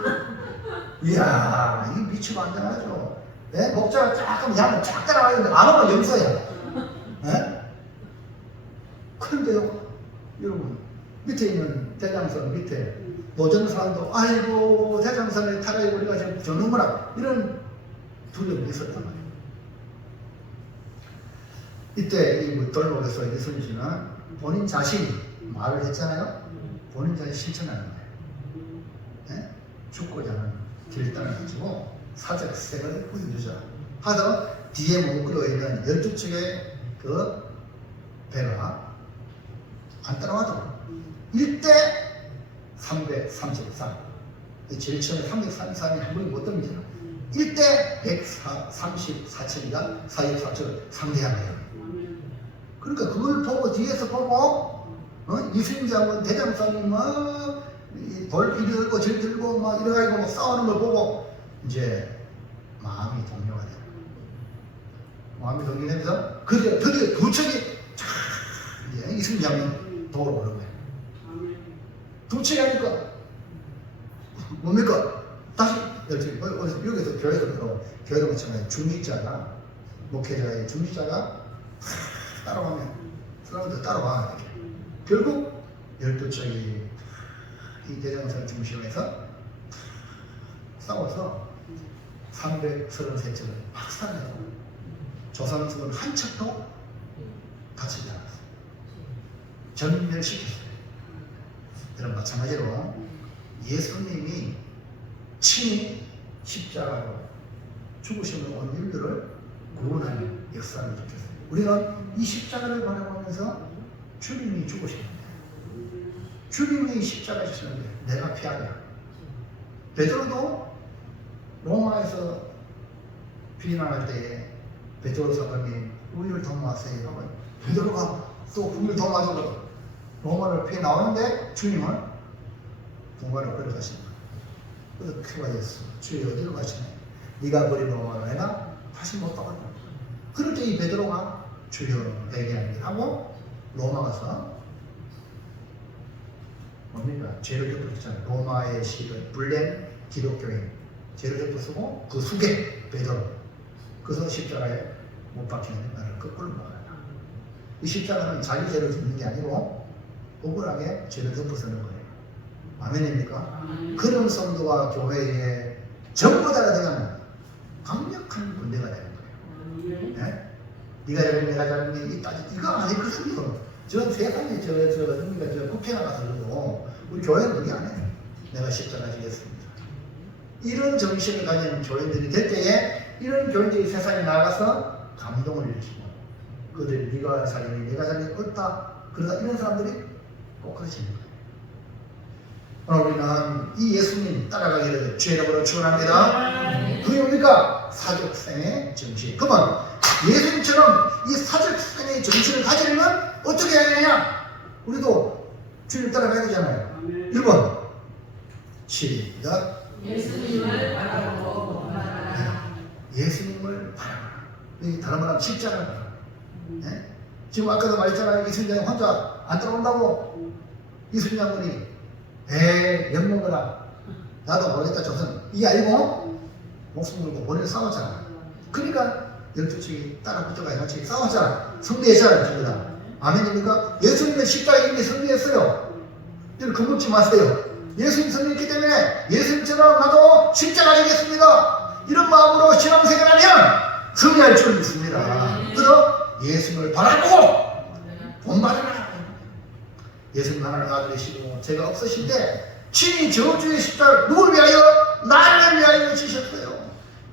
이야, 이 미치고 안전하죠. 목자가 쫙 하면 양은 쫙 따라가는데 안 오면 용서야. 그런데요, 여러분, 밑에 있는 이렇게 모든 사람도 아이고 대장산에 타라이 우리가 지금 죽는구나 이런 두려움이 있었단 말이에요. 이때 이 묻돌목에서 이순신 씨는 본인 자신이 말을 했잖아요. 본인 자신이 실천하는 거예요. 네? 죽고자 하는 결단을 가지고 사적생을 보여주자 하더 뒤에 묶여 있는 12척의 그 배가 안 따라와도 1대 333 제일 처음에 333이 한 번에 못 덤비잖아. 1대 134척이가 44척을 상대한 거예요. 그러니까 그걸 보고 뒤에서 보고 이순신하고 대장사님 돌 이리 들고 저리 들고 막 이래가지고 막 싸우는 걸 보고 이제 마음이 동요가 돼요. 마음이 동요되면서 드디어 두 척이 이제 이순신하고 도로 오는 거예요. 두 척이 하니까 뭡니까? 다시 여기서 교회도 마찬가지 중직자가 목회자의 중직자가 따라가면 사람들 따라와 이렇게. 결국 12척이 이 대장산 중심에서 싸워서 333척을 박살내고 조선族한 척도 다치지 않았어요. 전멸시켰어요. 이런 마찬가지로 예수님이 친히 십자가로 죽으심으로 온 인류를 구원하는 역사를 지켰어요. 우리는 이 십자가를 바라보면서 주님이 죽으시는데 주님이 십자가에 지시는데 내가 피하랴. 베드로도 로마에서 비난할 때에 베드로 사도님이 우리를 도와주세요 하면 베드로가 또 우리를 도와주고 로마를 피해 나오는데 주님은 동관을 끌어가십니다. 그래서 그가 예수 주여 어디로 가시네? 네가 버린 로마로 내가 다시 못 떠간다. 그럴 때 이 베드로가 주여 얘기합니다 하고 로마 가서 뭡니까? 죄를 덮었잖아요. 로마의 시를 불낸 기독교인 죄를 덮어쓰고 그 숙에 베드로 그래서 십자가에 못 박히는 나를 거꾸로 먹어요. 이 십자가는 자기 죄를 덮는 게 아니고 억울하게 죄를 덮어쓰는 거예요. 아멘입니까? 그런 성도가 교회에 전부 다 들어가면 강력한 군대가 되는 거예요. 네? 네가 잘하면 내가 잘하면 이거 아니거든요. 저 세상에 저 국회 나가서도 우리 교회는 그게 안 해요. 내가 십자가 지겠습니다. 이런 정신을 가진 교인들이 될 때에 이런 교인들이 세상에 나가서 감동을 일으키고 그들이 네가 살리니 내가 살리니 없다. 그러다 이런 사람들이 꼭 그러시는 거예요. 오늘 우리는 이 예수님 따라가기를 주의 이름으로 축원합니다. 그게 뭡니까? 사적생의 정신. 그러면 예수님처럼 이 사적생의 정신을 가지려면 어떻게 해야 되냐? 우리도 주님 따라가야 되잖아요. 1번 시작. 예수님을 바라보고 바라라. 예수님을 바라보라. 이 다른 말하면 십자가를 바라보라. 네? 지금 아까도 말했잖아요. 이순신이 혼자 안 따라온다고. 이순신 장군이 배 엿먹어라. 나도 모르겠다 조선. 이게 아니고 목숨 걸고 머리를 싸웠잖아. 그러니까 12척이 따라 붙어가서 같이 싸웠잖아. 승리했잖아요. 전부 다. 아멘입니까? 예수님의 십자가에 이미 승리했어요. 이걸 겁먹지 마세요. 예수님 승리했기 때문에 예수님처럼 나도 십자가 지겠습니다. 이런 마음으로 신앙생활하면 승리할 줄 믿습니다. 그래서 예수님을 바라보고 본받으라. 예수님 하나님 아들이시고 제가 없으실 때 친히 저주의 십자가를 누굴 위하여? 나를 위하여 지셨어요.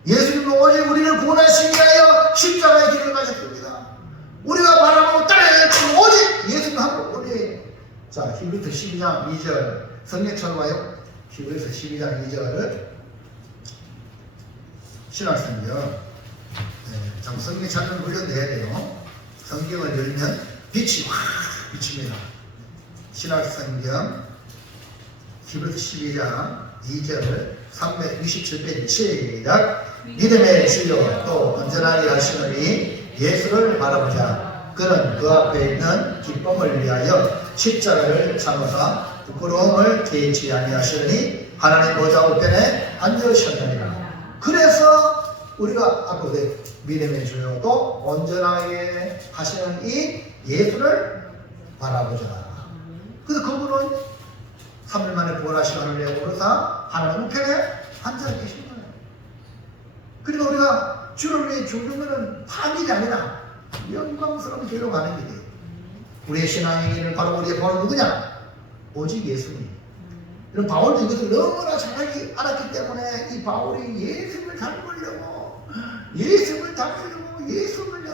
예수님은 오직 우리를 구원하시기 위하여 십자가의 길을 가셨습니다. 우리가 바라보고 따라야 될 것은 오직 예수님 하나님. 자, 히브리서 12장 2절 성경처럼 와요. 히브리서 12장 2절을 신학성경 참 성경 찾는 훈련도 해야 돼요. 성경을 열면 빛이 확 비칩니다. 신학성경 히브리서 12장 2절 367페이지 시작. 믿음의 주여 또 온전하게 하시느니 예수를 바라보자. 그는 그 앞에 있는 기쁨을 위하여 십자가를 참으사 부끄러움을 개의치 아니하시니 하나님 보좌 우편에 앉으셨느니라. 그래서 우리가 아까 믿음의 주여 또 온전하게 하시는 이 예수를 바라보자. 그래서 그분은 3일 만에 부활하신 하늘의 오르사 하나님 우편에 앉아 계신 거예요. 그러니까 우리가 주를 위해 죽는 것은 파밀이 아니라 영광스러운 길로 가는 길이에요. 우리의 신앙의 길을 바로 우리의 바로 누구냐? 오직 예수님. 이런 바울도 이것을 너무나 정확히 알았기 때문에 이 바울이 예수를 닮으려고 예수를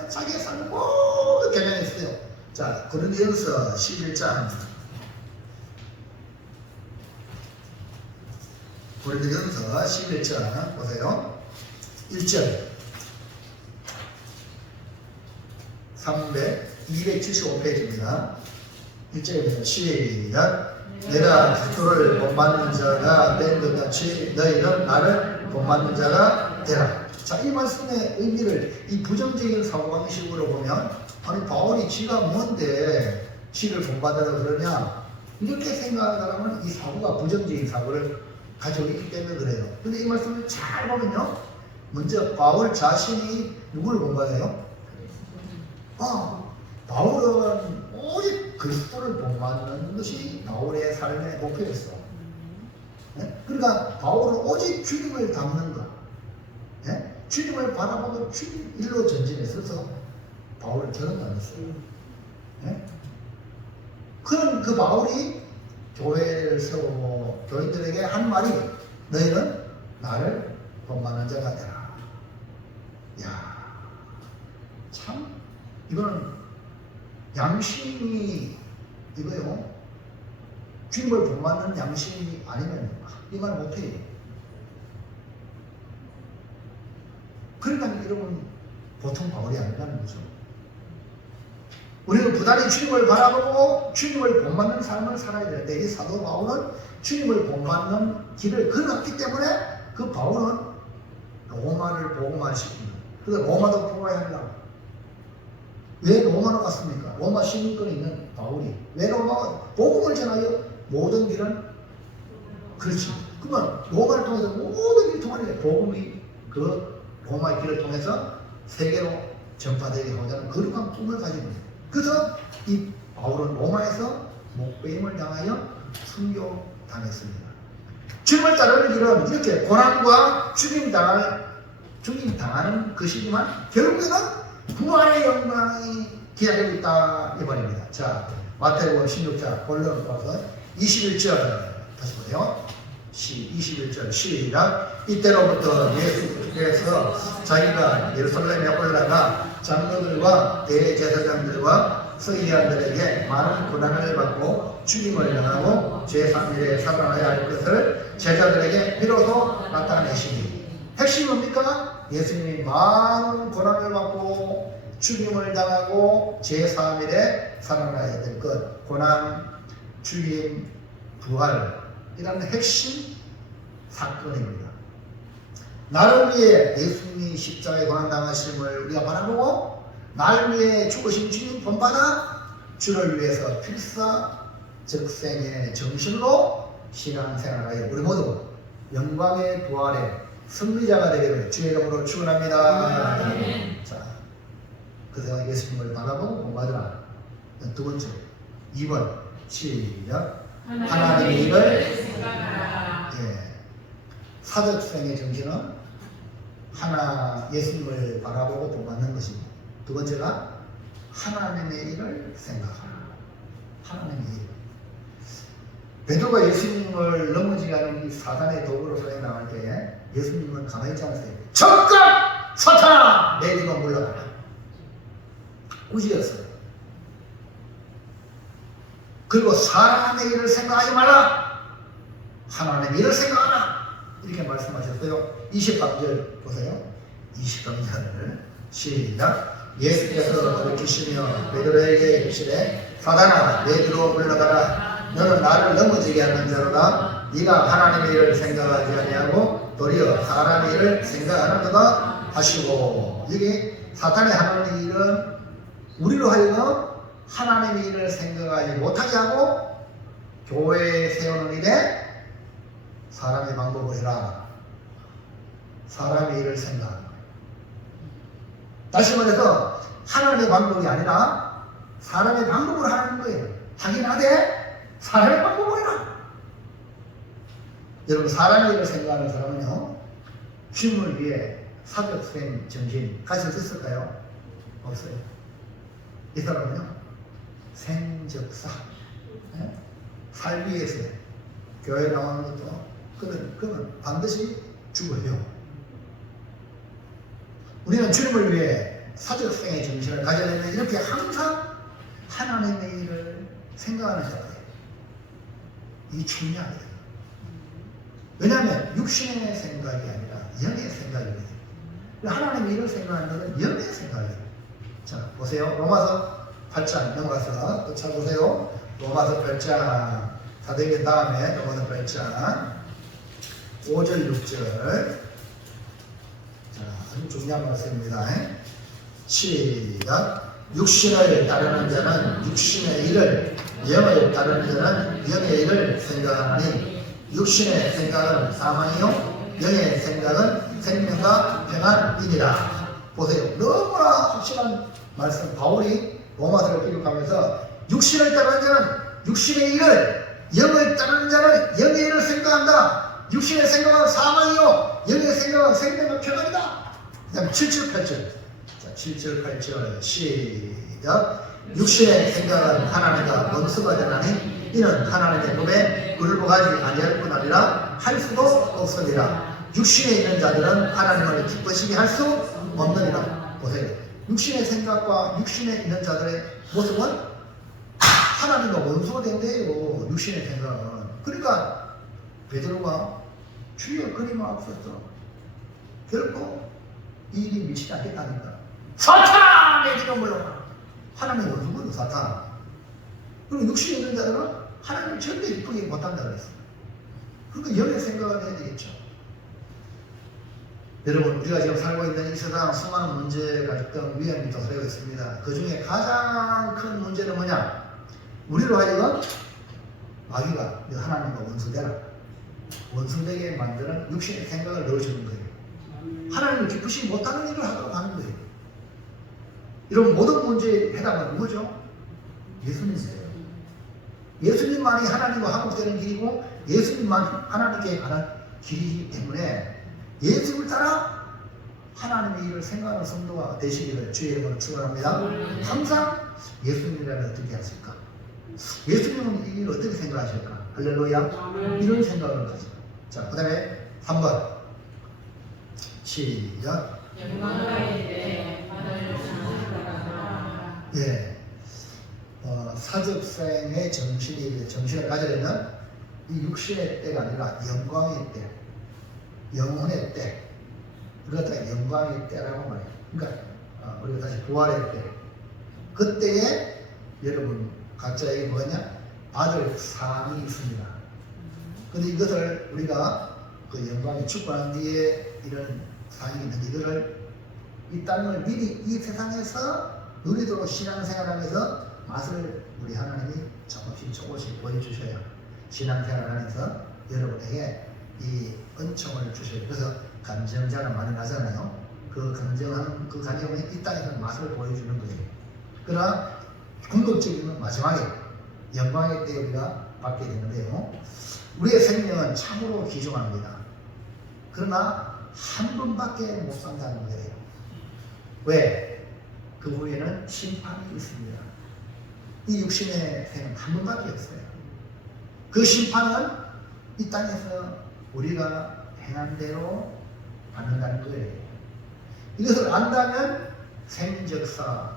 자기의 삶을 모두 개명했어요. 자, 고린도전서 11장 고린도전서 11장 보세요. 1절 275페이지입니다. 1절에 시작. 내가 그리스도를 본받는 자가 된 것 같이 너희는 나를 본받는 자가 되라. 자, 이 말씀의 의미를 이 부정적인 사고방식으로 보면 아니 바울이 지가 뭔데 지를 본받으라 그러냐 이렇게 생각하는 사람은 이 사고가 부정적인 사고를 가지고 있기 때문에 그래요. 근데 이 말씀을 잘 보면요, 먼저 바울 자신이 누구를 본받아요? 바울은 오직 그리스도를 본받는 것이 바울의 삶의 목표였어. 네? 그러니까 바울은 오직 주님을 닮는 것, 네? 주님을 바라보고 주님 일로 전진했어서 바울을 결혼했어요. 네? 그런 그 바울이 교회를 세우고 교인들에게 한 말이 너희는 나를 본받는 자가 되라. 야, 참 이거는 양심이 이거요. 주님을 본받는 양심이 아니면 이 말 못해요. 그러니까 여러분 보통 바울이 아니라는 거죠. 우리는 부단히 주님을 바라보고 주님을 본받는 삶을 살아야 되는데 이 사도 바울은 주님을 본받는 길을 걸었기 때문에 그 바울은 로마를 복음화시킵니다. 그래서 로마도 복음화해야 한다. 왜 로마로 갔습니까? 로마 시민권이 있는 바울이 왜 로마 복음을 전하여 모든 길은 그렇지. 그러면 로마를 통해서 모든 길을 통하는 복음이 그 로마의 길을 통해서 세계로 전파되게 하고자 거룩한 꿈을 가지고 있습니다. 그래서 이 바울은 로마에서 목배임을 당하여 순교당했습니다. 주님을 따르는 길은 이렇게 고난과 죽임당하는 것이지만 결국에는 부활의 영광이 기다리고 있다 이 말입니다. 자, 마태복음 16장 본론 봐서 21절 다시 보세요. 21절 시작. 이때로부터 예수께서 자기가 예루살렘에 올라가 장로들과 대제사장들과 서기관들에게 많은 고난을 받고 죽임을 당하고 제3일에 살아나야 할 것을 제자들에게 비로소 나타내시니 핵심이 뭡니까? 예수님이 많은 고난을 받고 죽임을 당하고 제3일에 살아나야 될 것, 고난, 죽임, 부활이라는 핵심 사건입니다. 나를 위해 예수님이 십자가에 고난당하심을 우리가 바라보고 나를 위해 죽으신 주님 본받아 주를 위해서 필사적생의 정신으로 신앙생활하여 우리 모두 영광의 부활의 승리자가 되기를 주의 이름으로 축원합니다. 자, 그래서 예수님을 바라보고 본받으라. 두 번째, 2번 시작. 하나님의 일을 생각하라. 사적생의 정신은 예수님을 바라보고 본받는 것입니다. 두 번째가 하나님의 일을 생각하라. 하나님의 일. 베드로가 예수님을 넘어지게 하는 이 사단의 도구로 사용당할 때에 예수님은 가만히 있지 않았어요. 적각 사탄아 내 뒤로 물러가라. 꾸짖었어요. 그리고 사람의 일을 생각하지 말라. 하나님의 일을 생각하라. 이렇게 말씀하셨어요. 23절 보세요. 23절을 시작. 예수께서 돌이키시며 베드로에게 이르시되 사단아 내 뒤로 물러가라. 너는 나를 넘어지게 하는 자로다. 네가 하나님의 일을 생각하지 아니하고 도리어 사람의 일을 생각하는도다 하시고, 이게 사탄이 하는 일은 우리로 하여금 하나님의 일을 생각하지 못하게 하고 교회에 세우는 일에 사람의 방법을 해라. 사람의 일을 생각하라. 다시 말해서 하나님의 방법이 아니라 사람의 방법을 하는 거예요. 하긴 하되 사람의 방법을 해라. 여러분 사람의 일을 생각하는 사람은요 쉼을 위해 사적생 정신 가지고 있을까요? 없어요. 이 사람은요 생적사 살기 위해서 교회 나오는 것도 그는 반드시 죽어요. 우리는 주님을 위해 사적생의 정신을 가져내면 이렇게 항상 하나님의 일을 생각하는 자가 돼요. 이 중요하거든요. 왜냐하면 육신의 생각이 아니라 영의 생각이거든요. 하나님의 일을 생각하는 것은 영의 생각이에요. 자, 보세요. 로마서 8장 넘어가서 또 찾아보세요. 로마서 8장 사도행전 다음에 로마서 8장 5절 6절. 자, 아주 중요한 말씀입니다. 시작. 육신을 따르는 자는 육신의 일을, 영을 따르는 자는 영의 일을 생각하니 육신의 생각은 사망이요 영의 생각은 생명과 평안이니라. 보세요. 너무나 확실한 말씀. 바울이 로마서를 기록하면서 육신을 따르는 자는 육신의 일을, 영을 따르는 자는 영의 일을 생각한다. 육신의 생각은 사망이요 영의 생각은 생명과 평안이다. 그 다음에 7절 8절. 자, 7절 8절 시작. 육신의 생각은 하나님과 원수가 되나니 이는 하나님의 법에 굴복하지 아니할 뿐 아니라 할 수도 없으니라. 육신에 있는 자들은 하나님을 기쁘시게 할 수 없느니라. 보세요. 육신의 생각과 육신에 있는 자들의 모습은 하나님과 원수가 된대요. 육신의 생각은. 그러니까 베드로가 주여 그리 마옵소서 결코 이 일이 미치지 않겠다니까. 사탄의 이름으로 하나님의 원수거든 사탄. 그리고 육신에 있는 자들은 하나님을 절대 기쁘게 못한다 그랬어요. 그러니까 영의 생각을 해야 되겠죠. 여러분, 우리가 지금 살고 있는 이 세상 수많은 문제, 갈등, 위험이 도사리고 있습니다. 그 중에 가장 큰 문제는 뭐냐? 우리로 하여금 마귀가 하나님과 원수되라, 원수되게 만드는 육신의 생각을 넣어주는 거예요. 하나님을 기쁘시 못하는 일을 하도록 하는 거예요. 이런 모든 문제의 해답은 누구죠? 예수님이세요. 예수님만이 하나님과 화목되는 길이고 예수님만이 하나님께 가는 길이기 때문에 예수님을 따라 하나님의 일을 생각하는 성도가 되시기를 주의 이름으로 축원합니다. 항상 예수님이라면 어떻게 하실까? 예수님은 이 일을 어떻게 생각하실까? 할렐루야. 이런 생각을 가지고. 자, 그 다음에 3번 시작. 예, 사적생의 정신을 가지려면 이 육신의 때가 아니라 영광의 때, 영혼의 때, 우리가 영광의 때라고 말해요. 그러니까 우리가 다시 부활의 때, 그때에 여러분 각자에게 뭐냐? 받을 상이 있습니다. 근데 이것을 우리가 그 영광이 축복한 뒤에 이런 상이 있는데 이거를 이 땅을 미리 이 세상에서 누리도록 신앙생활하면서 맛을 우리 하나님이 조금씩 보여주셔야 신앙생활하면서 여러분에게 이 은총을 주셔요. 그래서 간증자는 많이 나잖아요. 그 간증하는 그 간증은 이 땅에서 맛을 보여주는 거예요. 그러나 궁극적인 마지막에 영광의 때 우리가 받게 되는데요. 우리의 생명은 참으로 귀중합니다. 그러나 한 번밖에 못 산다는 거예요. 왜? 그 후에는 심판이 있습니다. 이 육신의 생은 한 번밖에 없어요. 그 심판은 이 땅에서 우리가 행한 대로 받는다는 거예요. 이것을 안다면 생적사에서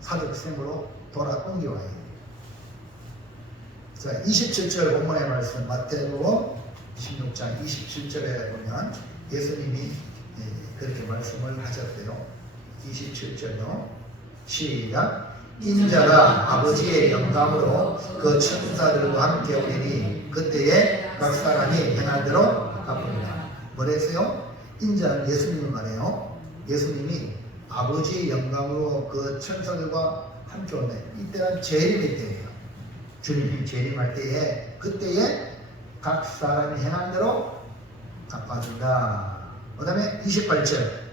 사적생으로 돌아 옮겨와야 해요. 자, 27절 본문의 말씀 마태복음 26장 27절에 보면 예수님이 그렇게 말씀을 하셨어요. 27절요. 시작. 인자가 아버지의 영광으로 그 천사들과 함께 오리니 그때에 각 사람이 행한 대로 갚으리라. 뭐랬어요? 인자는 예수님을 말해요. 예수님이 아버지의 영광으로 그 천사들과 함께 오네. 이때는 재림의 때예요. 주님이 재림할 때에 그때에 각 사람이 행한 대로 갚아준다. 그 다음에 28절.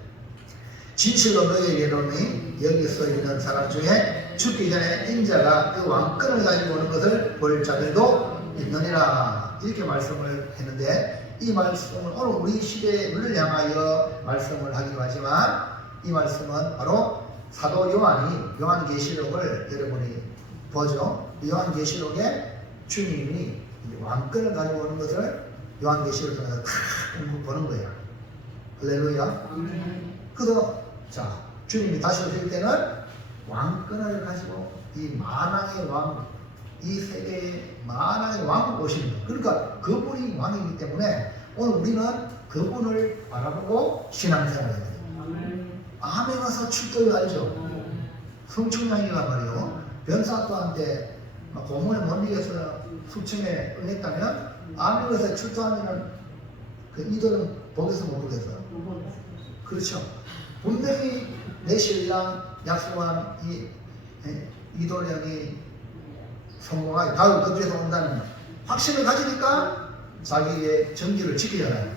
진실로 너희에게 이르노니 여기 서 있는 사람 중에 죽기 전에 인자가 그 왕권을 가지고 오는 것을 볼 자들도 있느니라. 이렇게 말씀을 했는데, 이 말씀은 오늘 우리 시대를 향하여 말씀을 하기도 하지만, 이 말씀은 바로 사도 요한이 요한계시록을 여러분이 보죠. 요한계시록에 주님이 왕권을 가지고 오는 것을 요한계시록을 통해서 다 보는 거예요. 할렐루야. 그래서 자, 주님이 다시 오실 때는 왕권을 가지고 이 만왕의 왕, 이 세계의 만왕의 왕 오시는 거예요. 그러니까 그분이 왕이기 때문에 오늘 우리는 그분을 바라보고 신앙생활을 해야 돼요. 암에 가서 출도를 알죠. 성충량이란 말이요. 변사또한테 고문에 못 이겨서 숙청에 응했다면 암에 가서 출도하면은 그 이들은 복에서 못 보겠어요. 그렇죠. 분명히 내 신랑 약속한 이도령이 성공하게 다음 그쪽에서 온다는 확신을 가지니까 자기의 정기를 지키잖아요.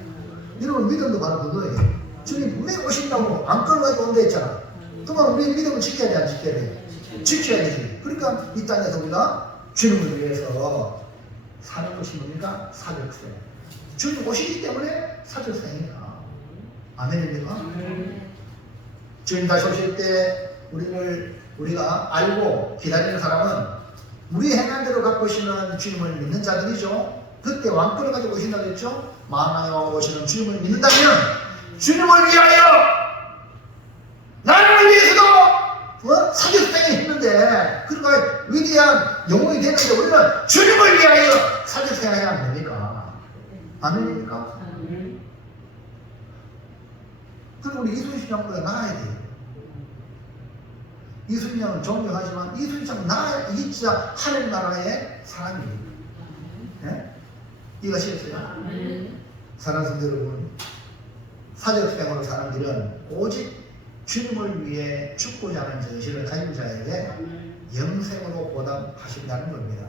여러분 믿음도 바로 그거예요. 주님 분명히 오신다고 왕권을 가지고 온다 했잖아. 그러면 우리 믿음을 지켜야 돼, 안 지켜야 돼? 지켜야 되지. 그러니까 이 땅에서 우리가 주님을 위해서 사는 것이 뭡니까? 사적생. 주님 오시기 때문에 사적생이야. 아멘입니까? 주님 다시 오실 때 우리가 알고 기다리는 사람은 우리 행한 대로 갖고 오시는 주님을 믿는 자들이죠. 그때 왕권을 가지고 오신다고 했죠. 만왕의 왕으로 오시는 주님을 믿는다면 주님을 위하여 나를 위해서도 사적생이 했는데, 그러니까 위대한 영웅이 되는데 우리는 주님을 위하여 사적생해야 안 됩니까? 아멘입니까? 그리고 우리 이순신 장로가 나아야 돼요. 이순신 장은 존경하지만 이순신 장은 나아야, 이게 진짜 하늘 나라의 사람이에요. 네? 이해가시겠어요? 사랑하는 성도 여러분, 사적생으로 사는 길은 오직 주님을 위해 죽고자 하는 정신을 가진 자에게 영생으로 보답하신다는 겁니다.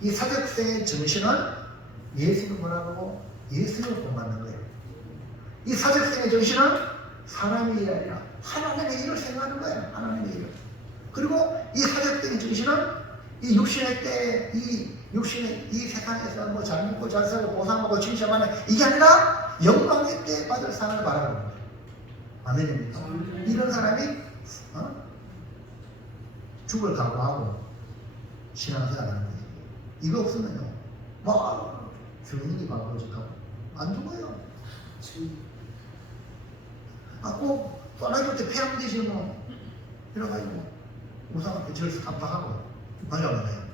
이 사적생의 정신은 예수를 뭐라고? 예수를 본받는 거예요. 이 사적생의 정신은 사람의 일이 아니라 하나님의 일을 생각하는 거예요. 하나님의 일을. 그리고 이 사적생의 정신은 이 육신의 때, 이 육신의 이 세상에서 뭐 잘 먹고 잘 살고 보상하고 칭찬하는 이게 아니라 영광의 때 받을 상을 바라는 거예요. 아멘입니까? 이런 사람이 죽을 각오하고 신앙생활 하는 거예요. 이거 없으면요, 뭐 죽는 게 바보지하고 안 죽어요. 꼭 떠나줄 때 폐하면 되지 뭐. 이래가지고 우상 앞에 절에서 깜빡하고 말이야.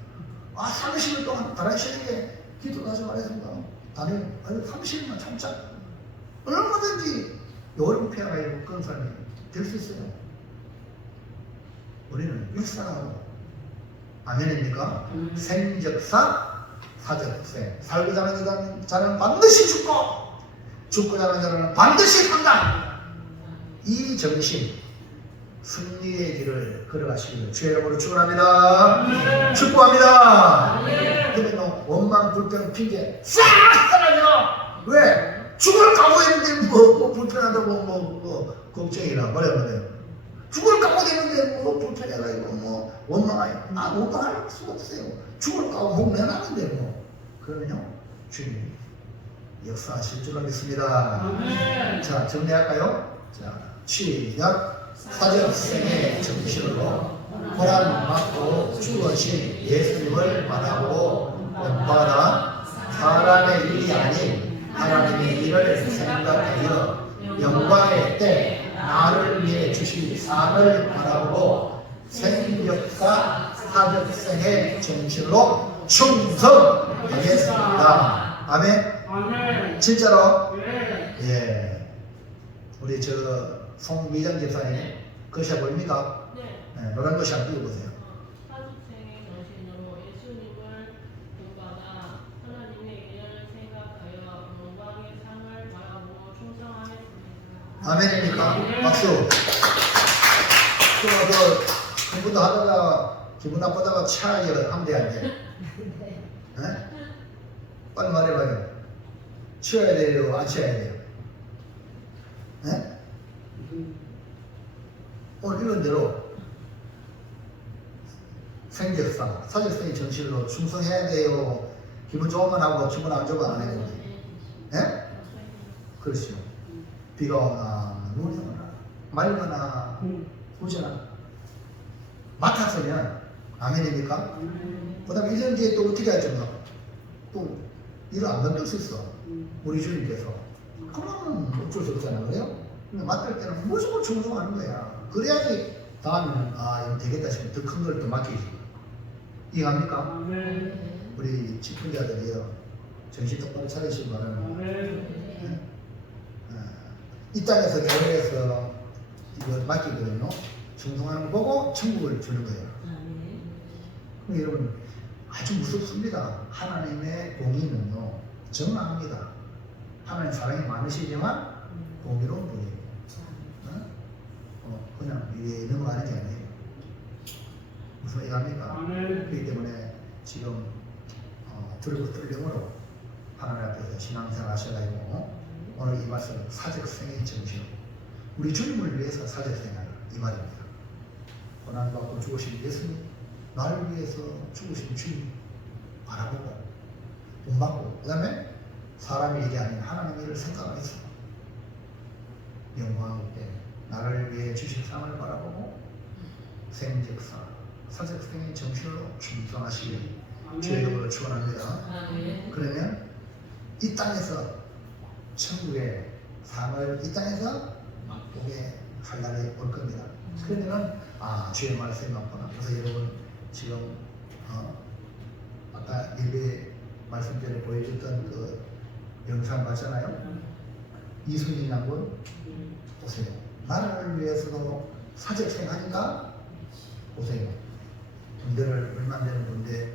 30일 동안 다락실에게 기도하지 말했습니다. 아니 30일만 참자. 얼마든지 여름 폐하가 그런 사람이 될 수 있어요. 우리는 일상하고 아멘입니까? 생적사 사적생. 살고자 하는 자는 반드시 죽고자 하는 자는 반드시 산다. 이 정신, 승리의 길을 걸어가시기를 주의 이름으로 축원합니다. 축복합니다. 그러면 원망, 불평, 핑계 싹 사라져. 왜? 죽을 각오했는데 뭐 불편하다고 뭐 걱정이나 뭐래요. 죽을 각오했는데 뭐 불편해가지고 뭐 원망할 수가 없어요. 죽을 각오 목 내놨는데 뭐. 그러면요, 주님이 역사하실 줄 믿습니다. 자, 정리할까요? 자, 시작. 사적생의 정신으로 고난받고 죽으신 예수님을 바라보고 본받아 사람의 일이 아닌 하나님의 일을 생각하여 영광의 때 나를 위해 주신 상을 바라보고 생역사 사적생의 정신으로 충성하겠습니다. 아멘. 진짜로? 예. 우리 송미정 집사님 글씨 보입니까? 네. 노란 글씨 한번 읽어보세요. 사직생의 정신으로 예수님을 본받아 하나님의 일을 생각하여 영광의 상을 바라보고 충성하겠습니다. 아멘입니까? 박수. 공부도 하다가 기분 나쁘다가 차이를 하면 돼, 안 돼? 네? 빨리 말해봐요. 치워야 돼요? 안 치워야 돼요? 네? 오늘 이런 대로 생적사, 사적성의 정신으로 충성해야 돼요. 기분 좋으면 하고 기분 안 좋으면 안 해요. 예? 그렇죠. 비가 오나 눈이 오나 맑거나 부지나 맡았으면 아멘입니까? 그 다음에 1년 뒤에 또 어떻게 하죠? 또 일을 안 만들 수 있어. 우리 주님께서. 그러면 어쩔 수 없잖아. 그래요? 근데 맡을 때는 무조건 충성하는 거야. 그래야지 다음에는 아 이거 되겠다 싶으면 더 큰 걸 또 맡기지. 이해합니까? 우리 직분자들이요. 정신 똑바로 차리시기 바랍니다. 이 땅에서 교회에서 이거 맡기거든요. 충성하는 거 보고 천국을 주는 거예요. 그럼 여러분 아주 무섭습니다. 하나님의 공의는요 정확합니다. 하나님 사랑이 많으시지만 공의로운 분이에요. 그냥 위에 넘어가는 게 아니에요. 무슨 얘기합니까? 그렇기 때문에 지금 들고 뚫림으로 하나님 앞에서 신앙생활 하셔가지고 오늘 이 말씀은 사적생의 정신, 우리 주님을 위해서 사적생활 이 말입니다. 고난받고 죽으신 예수님, 나를 위해서 죽으신 주님 바라보고 본받고, 그 다음에 사람의 일이 아닌 하나님의 일을 생각하면서 영광할 때 나를 위해 주신 상을 바라보고 생적사, 사적생의 정신으로 충성하시길 주의 이름으로 축원합니다. 그러면 이 땅에서 천국의 상을 이 땅에서 맛보게 할 날이 올 겁니다. 그러면은 주의 말씀이 맞구나. 그래서 여러분 지금 아까 예배 말씀 전에 보여줬던 그 영상 봤잖아요. 이순신 장군 보세요. 나라를 위해서도 사적생하니까 보세요. 군대를 얼마 안 되는 군대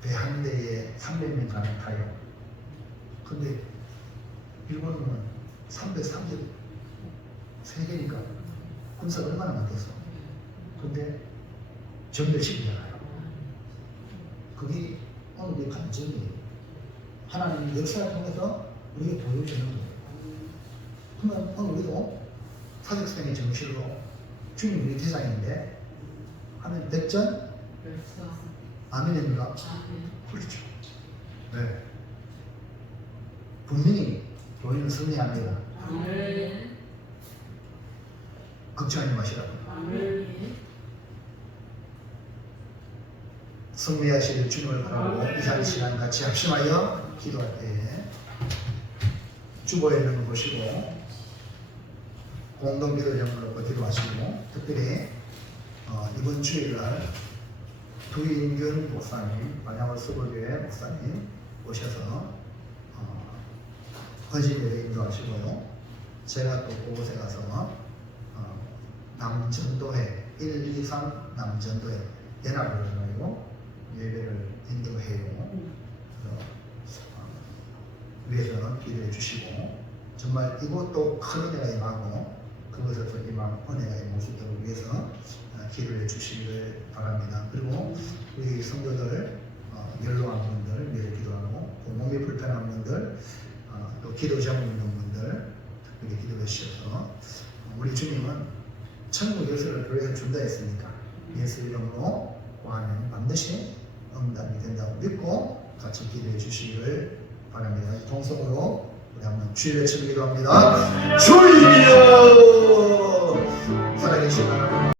배 한 대에 300명 가량 타요. 근데 일본은 333개니까 군사가 얼마나 많겠어. 근데 전멸시키잖아요. 그게 오늘 우리의 관점이에요. 하나님 역사를 통해서 우리에게 보여주는 거예요. 그러면 오늘 우리도 사적생의 정신으로 주님 우리 대상인데 하나님 백전 아멘입니까? 그렇죠. 네. 분명히 교회는 승리합니다. 걱정하지 마시라고. 승리하실 주님을 바라보고 이 자리 시간 같이 합심하여 기도할 때에 주보에 있는 거 보시고 공동기도 제목을 놓고 기도하시고, 특별히 이번 주일날 두인균 목사님, 반야월 수보교회 목사님 오셔서 헌신예배 인도하시고요. 제가 또 그곳에 가서 남전도회 1, 2, 3 남전도회 연합을 해가지고 예배를 인도해요. 위에서 기도해 주시고, 정말 이곳도 큰 은혜가 임하고 그것에서 임한 은혜가 모습들을 위해서 기도해 주시길 바랍니다. 그리고 우리 성도들 연로한 분들 위해서 기도하고, 몸이 불편한 분들, 또 기도 제목 있는 분들 특별히 기도해 주셔서 우리 주님은 천국 열쇠를 교회에서 준다 했으니까 예수 이름으로 구하면 반드시 응답이 된다고 믿고 같이 기도해 주시기를 바랍니다. 동성으로 우리 한번 주의 외쳐 기도합니다. 주여 살아계신 하나님